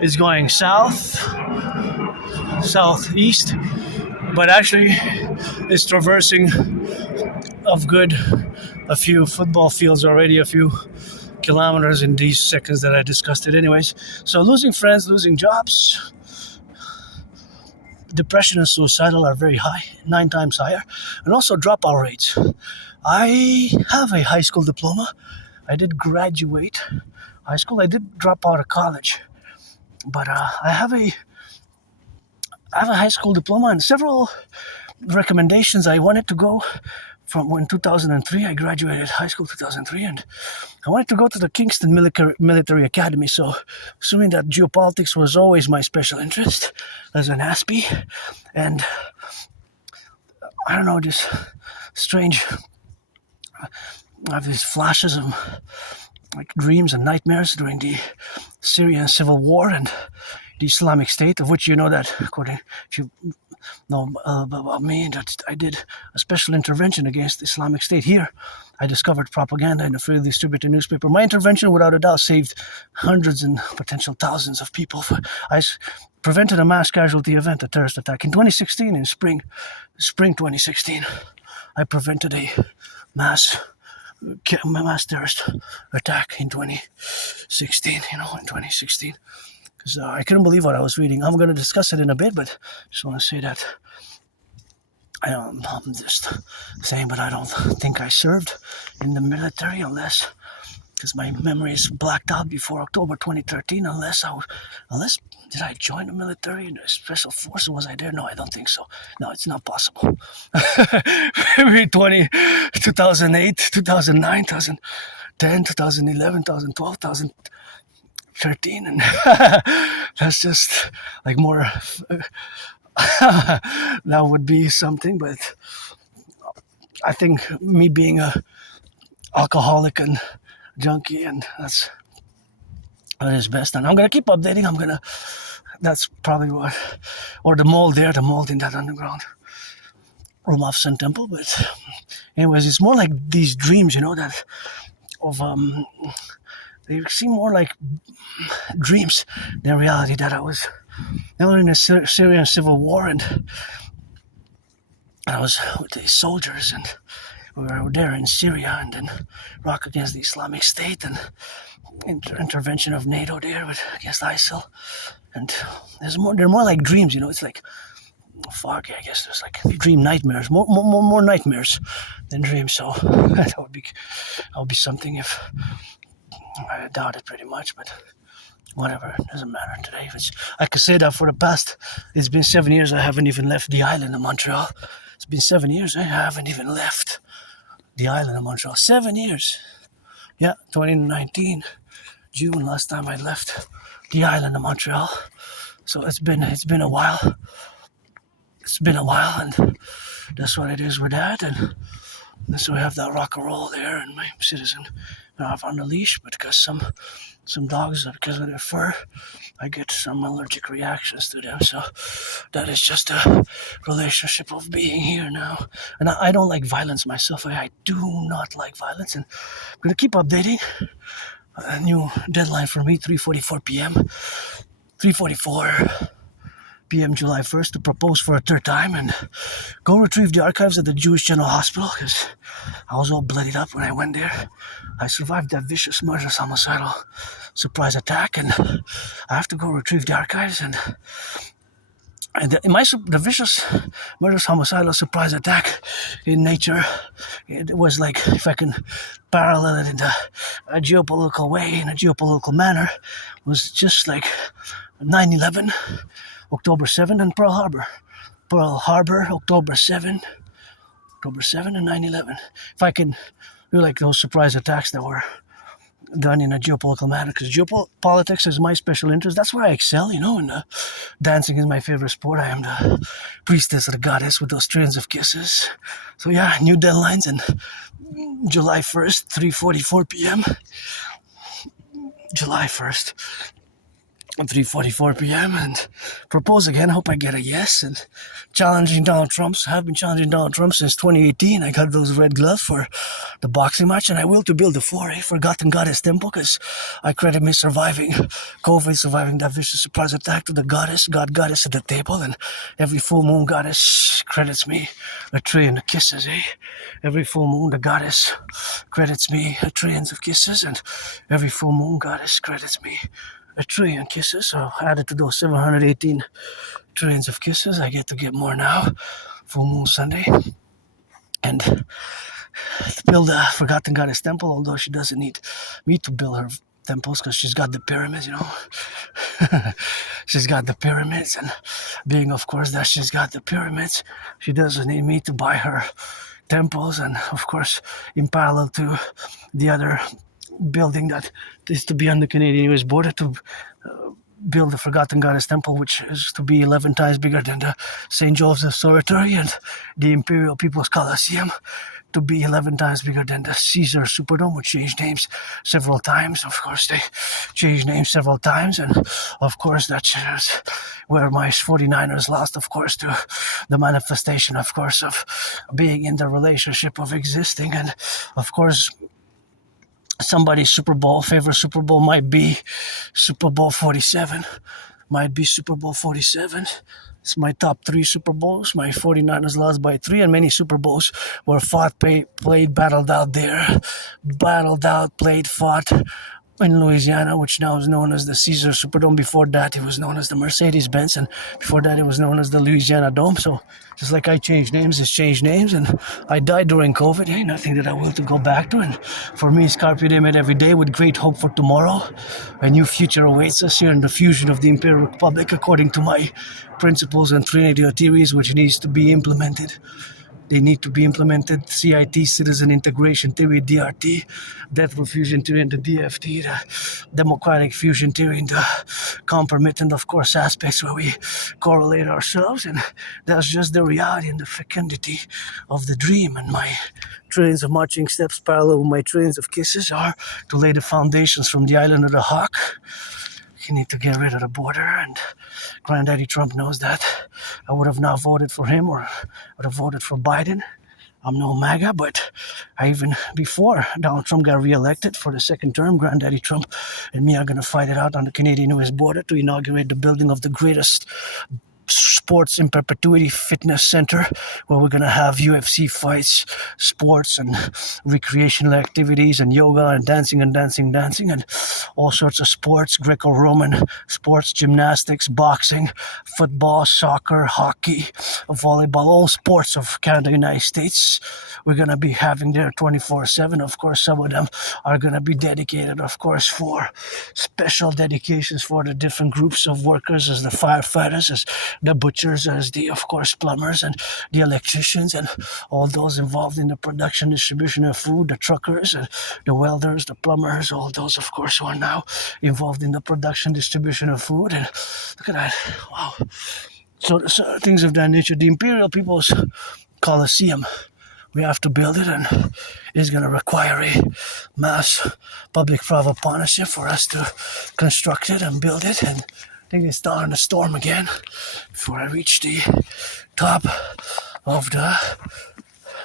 it's going southeast, but actually it's traversing a few football fields already, a few kilometers in these seconds that I discussed it anyways. So losing friends, losing jobs, depression and suicidal are very high, 9 times higher, and also dropout rates. I have a high school diploma. I did graduate high school. I did drop out of college, but I have a high school diploma and several recommendations. I wanted to go from in 2003. I graduated high school 2003, and I wanted to go to the Kingston Military Academy. So, assuming that geopolitics was always my special interest as an Aspie, and I don't know, this strange, I have these flashes of like dreams and nightmares during the Syrian civil war and the Islamic State, of which you know that, according to about me, that I did a special intervention against the Islamic State here. I discovered propaganda in a freely distributed newspaper. My intervention, without a doubt, saved hundreds and potential thousands of people. I prevented a mass casualty event, a terrorist attack. In 2016, in spring 2016, I prevented a mass terrorist attack in 2016, in 2016. Because I couldn't believe what I was reading. I'm going to discuss it in a bit, but I just want to say that I'm just saying, but I don't think I served in the military unless, because my memory is blacked out before October 2013, unless did I join the military in the special forces? Was I there? No, I don't think so. No, it's not possible. Maybe 2008, 2009, 2010, 2011, 2012, 2013, and that's just like more. That would be something, but I think me being a alcoholic and junkie, and that is best. And I'm gonna keep updating. That's probably what, or the mold in that underground room of Sun Temple. But anyways, it's more like these dreams, that of They seem more like dreams than reality. That I was in the Syrian civil war, and I was with these soldiers, and we were there in Syria, and then Iraq against the Islamic State, and intervention of NATO there against ISIL. And they're more like dreams, It's like foggy, I guess. There's like dream nightmares, more nightmares than dreams. So that would be something if I doubt it pretty much, but whatever, it doesn't matter today. I could say that for the past, it's been 7 years I haven't even left the island of Montreal. It's been 7 years, I haven't even left the island of Montreal. 7 years. Yeah, 2019, June, last time I left the island of Montreal. So it's been a while. It's been a while, and that's what it is with that. And so we have that Rock&Roll there, and my Citizen off on the leash, but because some dogs, because of their fur, I get some allergic reactions to them. So that is just a relationship of being here now. And I don't like violence myself. I do not like violence, and I'm gonna keep updating. A new deadline for me, 3:44 p.m. 3:44 p.m. July 1st to propose for a third time and go retrieve the archives at the Jewish General Hospital, because I was all bloodied up when I went there. I survived that vicious murderous homicidal surprise attack, and I have to go retrieve the archives. And the vicious murderous homicidal surprise attack in nature, it was like, if I can parallel it in a geopolitical way, in a geopolitical manner, was just like 9/11, October 7, and Pearl Harbor. Pearl Harbor, October 7 and 9/11. If I can do like those surprise attacks that were done in a geopolitical manner, because geopolitics is my special interest. That's where I excel, and dancing is my favorite sport. I am the priestess of the goddess with those trillions of kisses. So yeah, new deadlines, and July 1st, 3:44 p.m. July 1st. 3:44 p.m. and propose again. Hope I get a yes. And challenging Donald Trump. Have been challenging Donald Trump since 2018. I got those red gloves for the boxing match, and I will to build a Forgotten Goddess temple, because I credit me surviving COVID, surviving that vicious surprise attack to the goddess at the table, and every full moon goddess credits me a trillion of kisses, Every full moon the goddess credits me a trillions of kisses, and every full moon goddess credits me a trillion kisses. So added to those 718 trillions of kisses, I get more now. Full Moon Sunday. And to build a Forgotten Goddess temple, although she doesn't need me to build her temples, because she's got the pyramids, She's got the pyramids, and being, of course, that she's got the pyramids, she doesn't need me to buy her temples. And, of course, in parallel to the other building that is to be on the Canadian-US border, to build the Forgotten Goddess Temple, which is to be 11 times bigger than the St. Joseph's Oratory and the Imperial People's Coliseum, to be 11 times bigger than the Caesar Superdome, which changed names several times. Of course, they changed names several times, and of course, that's where my 49ers lost, of course, to the manifestation, of course, of being in the relationship of existing. And, of course, somebody's favorite Super Bowl might be Super Bowl 47. It's my top 3 Super Bowls. My 49ers lost by 3, and many Super Bowls were played, battled out there. Fought in Louisiana, which now is known as the Caesar Superdome. Before that, it was known as the Mercedes-Benz, and before that, it was known as the Louisiana Dome. So just like I changed names, it's changed names, and I died during COVID. Nothing that I will to go back to. And for me, it's carpe diem every day with great hope for tomorrow. A new future awaits us here in the fusion of the Imperial Republic, according to my principles and Trinity theories, which needs to be implemented. They need to be implemented. CIT, Citizen Integration Theory, DRT, Deathful Fusion Theory, and the DFT, the Democratic Fusion Theory, and the compromittant, of course, aspects where we correlate ourselves. And that's just the reality and the fecundity of the dream. And my trillions of marching steps parallel with my trillions of kisses are to lay the foundations from the island of the Hawk. You need to get rid of the border, and Granddaddy Trump knows that. I would have not voted for him, or would have voted for Biden. I'm no MAGA, but even before Donald Trump got reelected for the second term, Granddaddy Trump and me are going to fight it out on the Canadian-US border to inaugurate the building of the greatest sports in perpetuity fitness center, where we're going to have UFC fights, sports and recreational activities and yoga and dancing and all sorts of sports, Greco-Roman sports, gymnastics, boxing, football, soccer, hockey, volleyball, all sports of Canada, United States. We're going to be having there 24/7. Of course, some of them are going to be dedicated, of course, for special dedications for the different groups of workers, as the firefighters, as the butchers, as the, of course, plumbers and the electricians and all those involved in the production, distribution of food, the truckers and the welders, the plumbers, all those, of course, who are now involved in the production, distribution of food. And look at that. Wow. So things of that nature. The Imperial People's Coliseum, we have to build it, and it's going to require a mass public-private partnership for us to construct it and build it. And I think it's starting to storm again before I reach the top of the...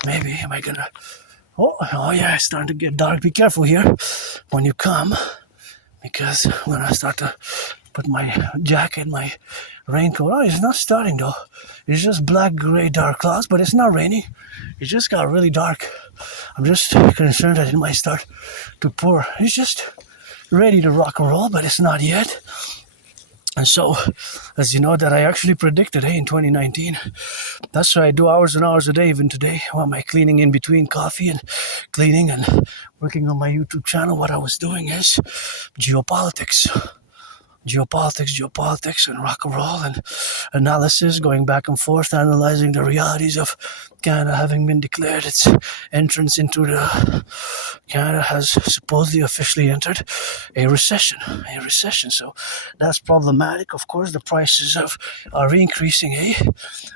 Maybe, am I going to... Oh yeah, it's starting to get dark. Be careful here when you come, because when I start to put my jacket, my raincoat... Oh, it's not starting though. It's just black, gray, dark clouds, but it's not raining. It just got really dark. I'm just concerned that it might start to pour. It's just ready to rock and roll, but it's not yet. And so, as you know, that I actually predicted, hey, in 2019, that's why I do hours and hours a day, even today, while I'm cleaning in between coffee and cleaning and working on my YouTube channel. What I was doing is geopolitics, and rock and roll and analysis, going back and forth, analyzing the realities of Canada having been declared its entrance into the... Canada has supposedly officially entered a recession. So that's problematic. Of course, the prices are increasing,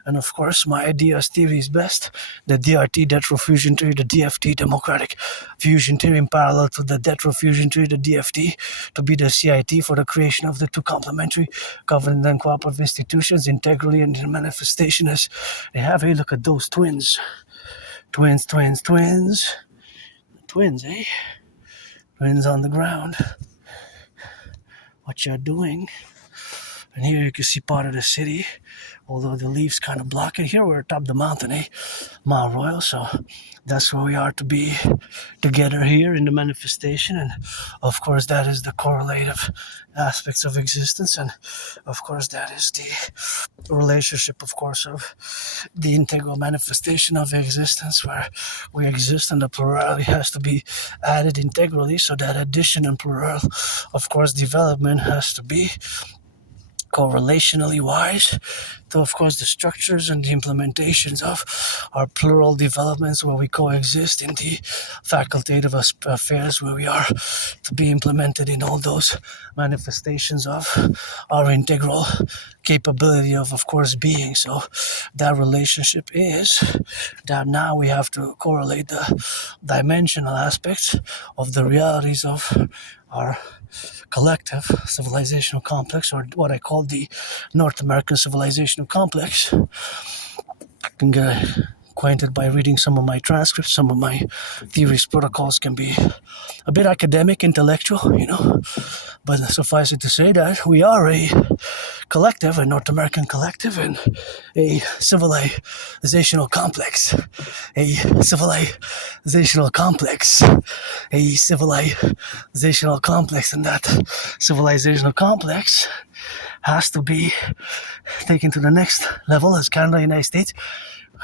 and of course, my idea, Stevie's best, the DRT, debt fusion theory, the DFT, democratic fusion theory, in parallel to the debt fusion theory, the DFT, to be the CIT for the creation of the two complementary government and cooperative institutions, integrally and in manifestation as they have. Hey, look at those twins, eh? Twins on the ground. What you're doing. And here you can see part of the city, although the leaves kind of block it. Here we're atop the mountain, Mount Royal, so that's where we are to be together here in the manifestation. And of course that is the correlative aspects of existence, and of course that is the relationship, of course, of the integral manifestation of existence, where we exist and the plurality has to be added integrally, so that addition and plural, of course, development has to be correlationally wise to, of course, the structures and the implementations of our plural developments, where we coexist in the facultative affairs, where we are to be implemented in all those manifestations of our integral capability of course, being. So that relationship is that now we have to correlate the dimensional aspects of the realities of our collective civilizational complex, or what I call the North American civilizational complex. I can get acquainted by reading some of my transcripts. Some of my theories, protocols can be a bit academic, intellectual, but suffice it to say that we are a collective, a North American collective, and a civilizational complex, a civilizational complex, and that civilizational complex has to be taken to the next level as Canada and United States.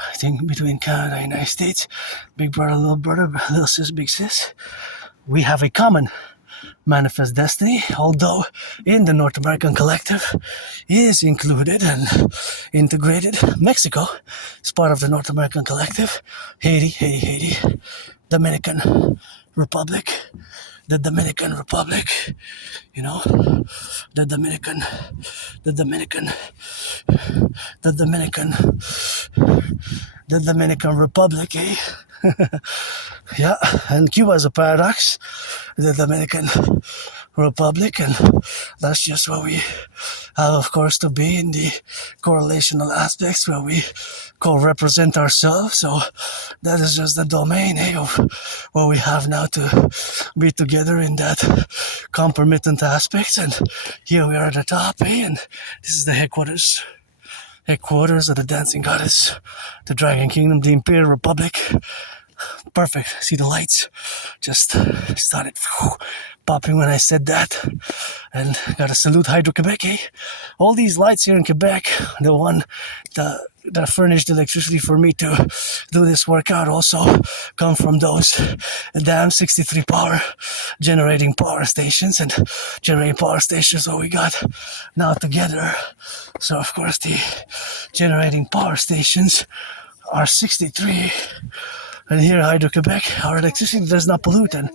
I think between Canada and United States, big brother, little sis, big sis, we have a common manifest destiny, although in the North American collective is included and integrated. Mexico is part of the North American collective. Haiti, Dominican Republic, the Dominican Republic, the Dominican Republic, Yeah, and Cuba is a paradox, the Dominican Republic, and that's just what we have, of course, to be in the correlational aspects where we co-represent ourselves. So that is just the domain of what we have now to be together in that compromittant aspect. And here we are at the top, and this is the headquarters of the dancing goddess, the Dragon Kingdom, the Imperial Republic. Perfect. See the lights just started popping when I said that. And gotta salute Hydro-Quebec, eh? All these lights here in Quebec, the one that furnished electricity for me to do this workout also come from those damn 63 power generating power stations, and generating power stations what we got now together. So of course the generating power stations are 63. And here, Hydro-Quebec, our electricity does not pollute, and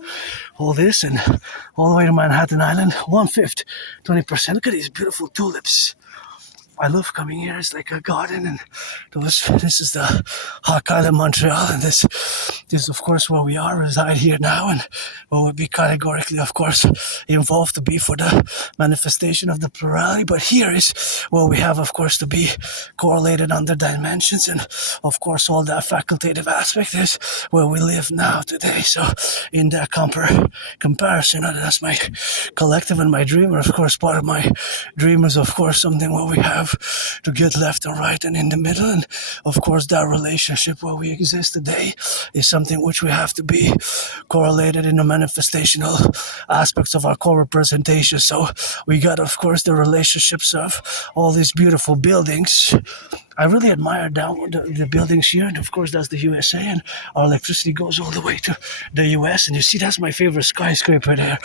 all this, and all the way to Manhattan Island, 1/5, 20%. Look at these beautiful tulips. I love coming here. It's like a garden, and this is the Hawk Island, Montreal, and this is, of course, where we reside here now, and what would be categorically, of course, involved to be for the manifestation of the plurality. But here is where we have, of course, to be correlated under dimensions, and of course, all that facultative aspect is where we live now today. So, in that comparison, that's my collective and my dream, and of course, part of my dream is, of course, something where we have to get left and right and in the middle, and of course that relationship where we exist today is something which we have to be correlated in the manifestational aspects of our co-representation. So we got, of course, the relationships of all these beautiful buildings. I really admire down the buildings here, and of course that's the USA, and our electricity goes all the way to the US, and you see that's my favorite skyscraper there.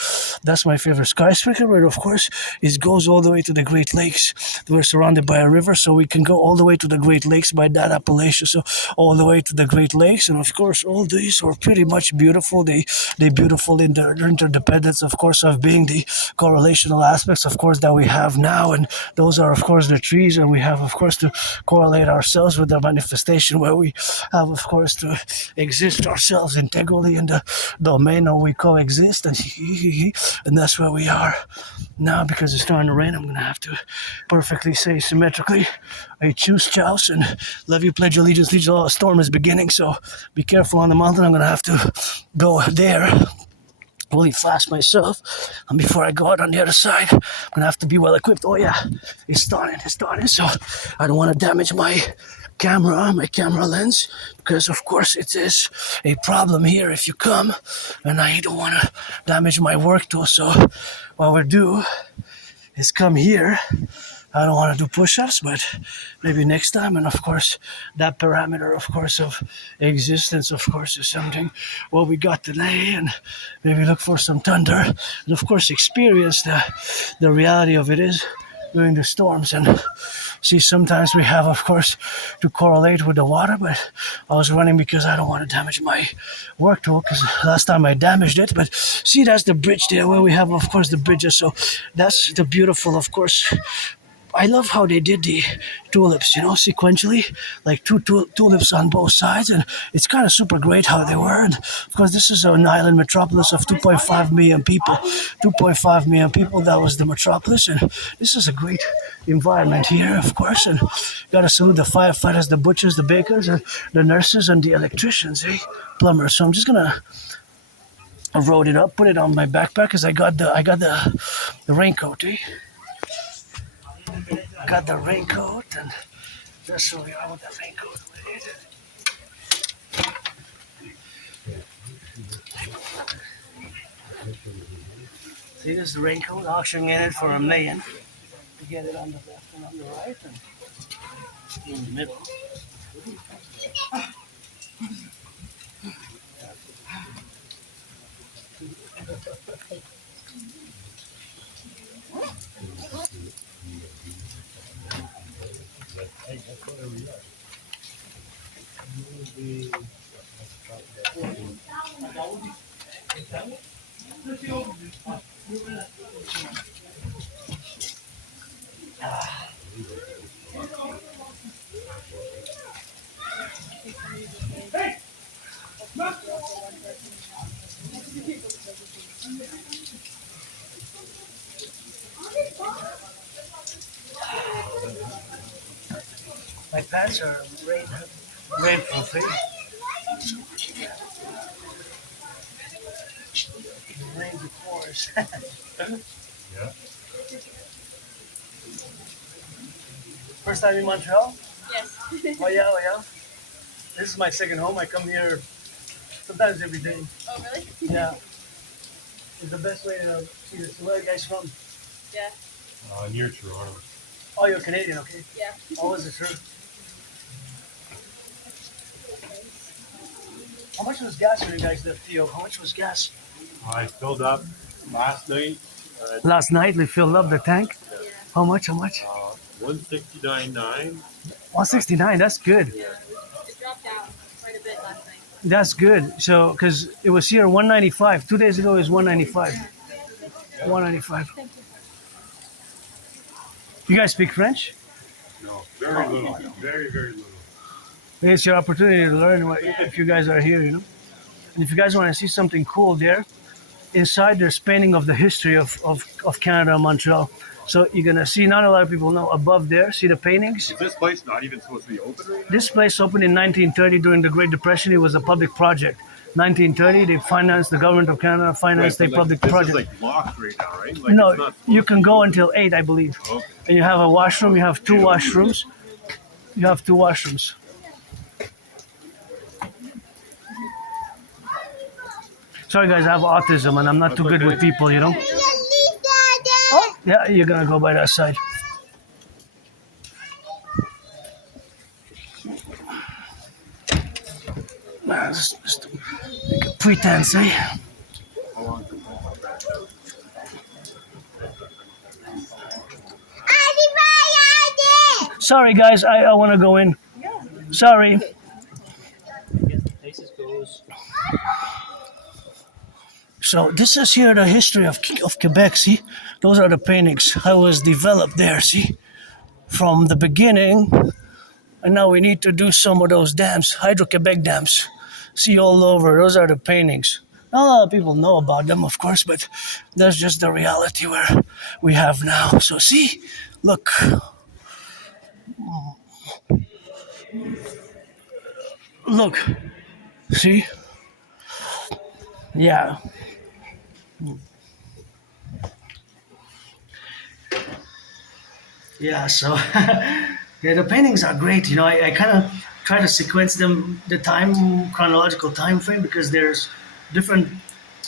That's my favorite skyscraper, where of course it goes all the way to the Great Lakes. We're surrounded by a river, so we can go all the way to the Great Lakes by that appellation, so all the way to the Great Lakes, and of course all these are pretty much beautiful. They beautiful in their interdependence, of course, of being the correlational aspects, of course, that we have now, and those are, of course, the trees, and we have, of course, to correlate ourselves with the manifestation where we have, of course, to exist ourselves integrally in the domain where we coexist, and that's where we are now. Because it's starting to rain, I'm going to have to perfectly say symmetrically, I choose chouse and love you, pledge allegiance, legion, a storm is beginning, so be careful on the mountain. I'm going to have to go there really fast myself, and before I go out on the other side, I'm gonna have to be well equipped. Oh yeah, it's starting, so I don't want to damage my camera lens, because of course it is a problem here if you come, and I don't want to damage my work tool. So what we'll do is come here. I don't want to do push-ups, but maybe next time. And of course, that parameter, of course, of existence, of course, is something what we got today. And maybe look for some thunder, and of course, experience the reality of it is during the storms. And see, sometimes we have, of course, to correlate with the water, but I was running because I don't want to damage my work tool, because last time I damaged it. But see, that's the bridge there where we have, of course, the bridges. So that's the beautiful, of course. I love how they did the tulips, sequentially, like two tulips on both sides, and it's kind of super great how they were. And of course, this is an island metropolis of 2.5 million people. 2.5 million people, that was the metropolis, and this is a great environment here, of course. And gotta salute the firefighters, the butchers, the bakers, and the nurses, and the electricians, plumbers. So I'm just gonna roll it up, put it on my backpack, because I got the raincoat, Got the raincoat, and that's where we are with the raincoat. See, this is the raincoat, auctioning in it for $1 million. You get it on the left and on the right, and in the middle. My pants are rainproof. Rain before. Yeah. First time in Montreal? Yes. Oh yeah, oh yeah. This is my second home. I come here sometimes every day. Oh, really? Yeah. It's the best way to see this. Where are you guys from? Yeah. Near Toronto. Oh, you're Canadian, okay. Yeah. How was it, sir? How much was gas when you guys left, Theo? How much was gas? I filled up last night at Last night we filled up the tank. How much? How much? 169.9. 169. That's good. It dropped down quite a bit last night. That's good. So, because it was here 195. 2 days ago it was 195. 195. You guys speak French? No, very little. Very, very little. It's your opportunity to learn if you guys are here, you know. And if you guys want to see something cool there, inside there's painting of the history of Canada and Montreal. So you're going to see, not a lot of people know, above there, see the paintings? Is this place not even supposed to be open right now? This place opened in 1930 during the Great Depression. It was a public project. 1930, they financed, the government of Canada financed a public project. This is like locked right now, right? Like No, it's not you can go until 8, I believe. Okay. And you have a washroom, you have 2 washrooms. You have 2 washrooms. Sorry guys, I have autism and I'm not too good with people, you know. Oh, yeah, you're gonna go by that side. Just make a pretense, eh? Sorry guys, I want to go in. Sorry. So this is here the history of Quebec, see? Those are the paintings, how it was developed there, see? From the beginning, and now we need to do some of those dams, Hydro-Quebec dams. See all over, those are the paintings. Not a lot of people know about them, of course, but that's just the reality where we have now. So see, look. Look, see? Yeah. Yeah, so yeah, the paintings are great. You know, I kind of try to sequence them, the time, chronological time frame, because there's different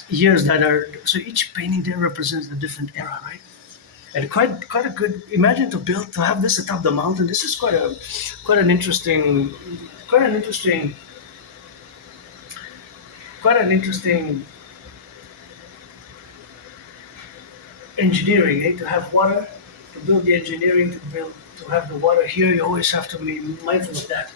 years that are, so each painting there represents a different era, right? And quite a good, imagine to have this atop the mountain. This is quite an interesting engineering, eh? To have water, to build the engineering, to have the water here. You always have to be mindful of that.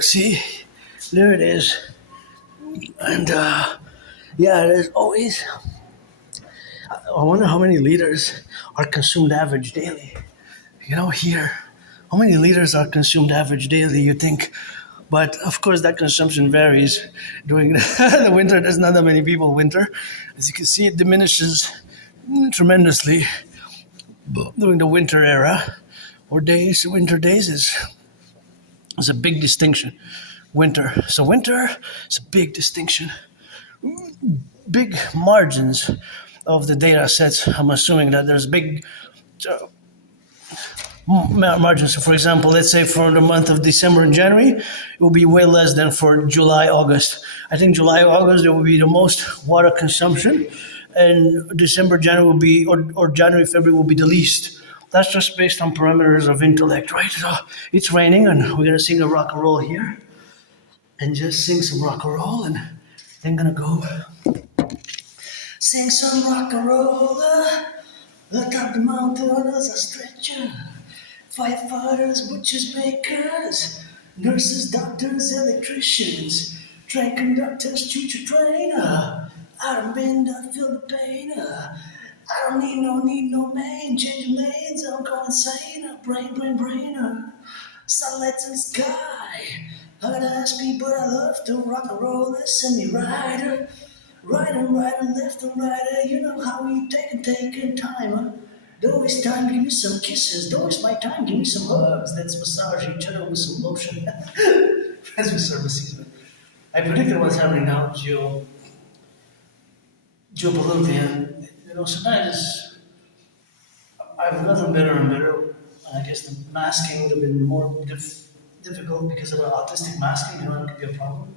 See, there it is. And yeah, there's always, I wonder how many liters are consumed average daily. You know, here, how many liters are consumed average daily, you think? But of course, that consumption varies. During the winter, there's not that many people winter. As you can see, it diminishes tremendously during the winter era. Or days, winter days is a big distinction. Winter. So winter is a big distinction. Big margins of the data sets. I'm assuming that there's big margins. So for example, let's say for the month of December and January, it will be way less than for July, August. I think July, August, there will be the most water consumption. And December, January will be, or January, February will be the least that's just based on parameters of intellect, right? So it's raining, and we're gonna sing a rock and roll here, and just sing some rock and roll, and then gonna go sing some rock and roll. Atop the mountain as a stretcher. Firefighters, butchers, bakers, nurses, doctors, electricians, train conductors, choo-choo trainer. I don't bend, I feel the pain. I don't need no man, changing lanes, I'm going insane. Brain. Satellites in the sky. I gotta ask me, but I love to rock and roll. They send me rider. Right and left and right, you know how we taking time, huh? Don't waste time, give me some kisses. Don't waste my time, give me some hugs. Let's massage each other with some lotion. As we services, but I predicted what's happening now, geopolitics. You know, sometimes I've gotten better and better. I guess the masking would have been more difficult because of the autistic masking, you know, it could be a problem.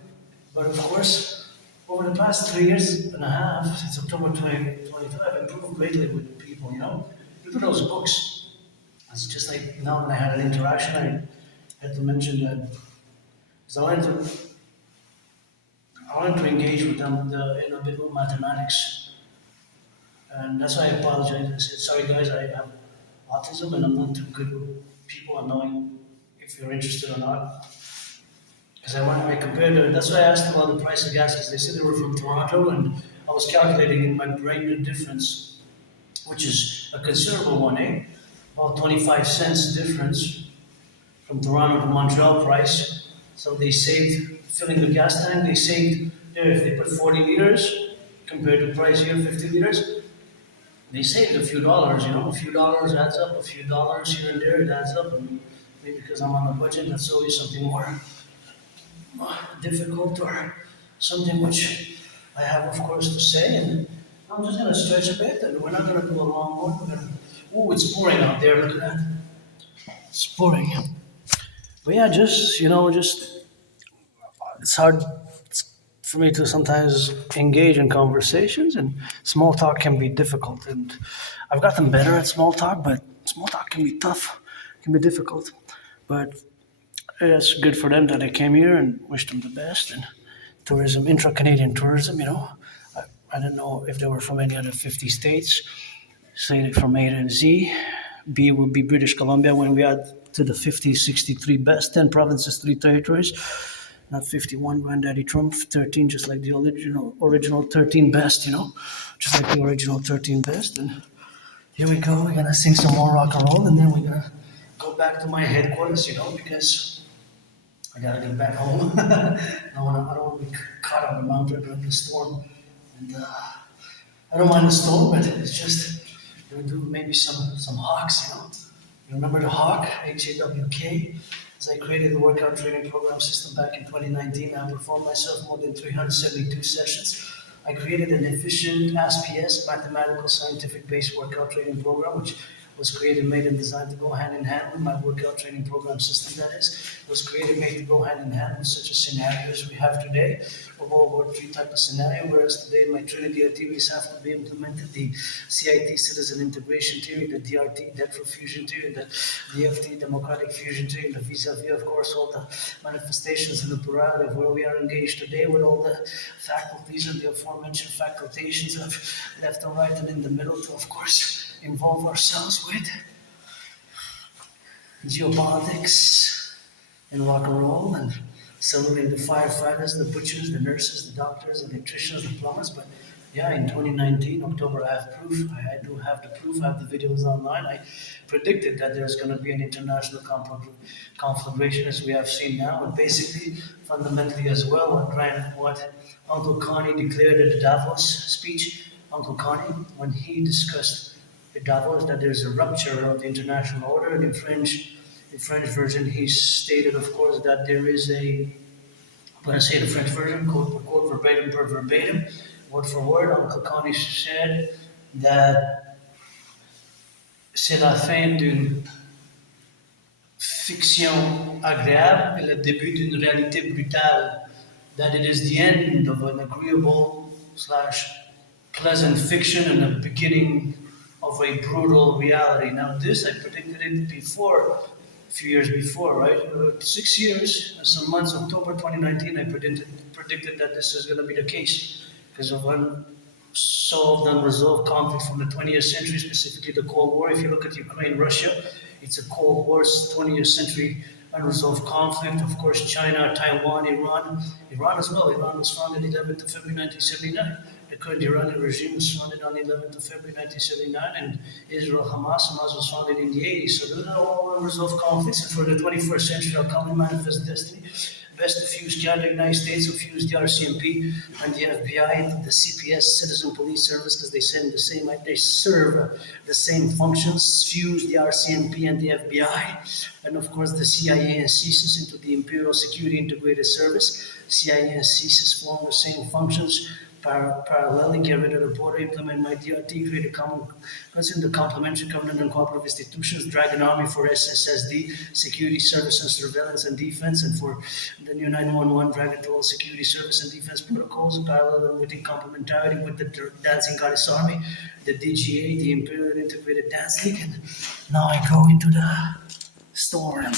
But of course, over the past 3 years and a half, since October 2022, I've improved greatly with people, you know. Look at those books. It's just like now when I had an interaction, I had to mention that because I wanted to engage with them in a bit of mathematics. And that's why I apologized. I said, sorry guys, I have autism and I'm not too good with people and knowing if you're interested or not. Because I compared it, that's why I asked about the price of gas, because they said they were from Toronto, and I was calculating in my brain the difference, which is a considerable one, eh? About 25 cents difference from Toronto to Montreal price. So they saved, filling the gas tank, they saved, there, if they put 40 liters compared to price here, 50 liters, they saved a few dollars, you know, a few dollars adds up, a few dollars here and there, it adds up, and maybe because I'm on a budget, that's always something more difficult or something which I have, of course, to say. And I'm just going to stretch a bit, and we're not going to do a long one. We're going to, oh, it's pouring out there. Look at that. It's pouring. But yeah, just, you know, just, it's hard for me to sometimes engage in conversations, and small talk can be difficult. And I've gotten better at small talk, but small talk can be tough, can be difficult. But it's good for them that I came here and wish them the best. And tourism, intra-Canadian tourism, you know. I don't know if they were from any other 50 states. Say from A to Z. B would be British Columbia when we add to the 50, 63 best, 10 provinces, 3 territories. Not 51, Granddaddy Trump, 13, just like the original 13 best, you know. Just like the original 13 best. And here we go, we're gonna sing some more rock and roll, and then we're gonna go back to my headquarters, you know, because I gotta get back home. I don't want to be caught on the mountain during the storm. And I don't mind the storm, but it's just gonna do maybe some hawks, you know. You remember the hawk, HAWK? As I created the workout training program system back in 2019, I performed myself more than 372 sessions. I created an efficient Aspiesque mathematical scientific-based workout training program, which was created, made, and designed to go hand in hand with my workout training program system, that is. It was created, made to go hand in hand with such a scenario as we have today, a World War III type of scenario, whereas today my Trinity activities have to be implemented, the CIT, Citizen Integration Theory, the DRT, Debt Fusion Theory, the DFT, Democratic Fusion Theory, the vis-a-vis, of course, all the manifestations and the plurality of where we are engaged today with all the faculties and the aforementioned facultations of left and right and in the middle to, of course, involve ourselves with geopolitics and rock and roll and celebrate the firefighters, the butchers, the nurses, the doctors, the electricians, the plumbers. But yeah, in 2019, October, I have proof. I do have the proof. I have the videos online. I predicted that there's going to be an international conflagration as we have seen now. And basically, fundamentally as well, what Uncle Connie declared at the Davos speech, Uncle Connie, when he discussed Davos, that there's a rupture of the international order. And in French version, he stated, of course, that there is I'm going to say the French version, quote for quote, verbatim per verbatim, word for word. Uncle Connie said that c'est la fin d'une fiction agréable et le début d'une réalité brutale. That it is the end of an agreeable / pleasant fiction and the beginning of a brutal reality. Now, this I predicted it before, a few years before, right? 6 years, some months, October 2019, I predicted that this is going to be the case because of unsolved, unresolved conflict from the 20th century, specifically the Cold War. If you look at Ukraine, Russia, it's a Cold War, 20th century unresolved conflict. Of course, China, Taiwan, Iran as well. Iran was founded 11th of February 1979. The current Iranian regime was founded on 11th of February 1979, and Israel, Hamas was founded in the 80s. So those are all unresolved conflicts, and for the 21st century, our common manifest destiny. Best to fuse Canada, United States, who fuse the RCMP and the FBI, the CPS, Citizen Police Service, because they serve the same functions. Fuse the RCMP and the FBI, and of course the CIA and CSIS into the Imperial Security Integrated Service. CIA and CSIS form the same functions. Parallelly, get rid of the border, implement my DRT, create a common, consider the complementary covenant and cooperative institutions, drag an army for SSSD, security service and surveillance and defense, and for the new 911, drag it to all security service and defense protocols, parallel and within complementarity with the Dancing Goddess Army, the DGA, the Imperial Integrated Dance League, and now I go into the storm.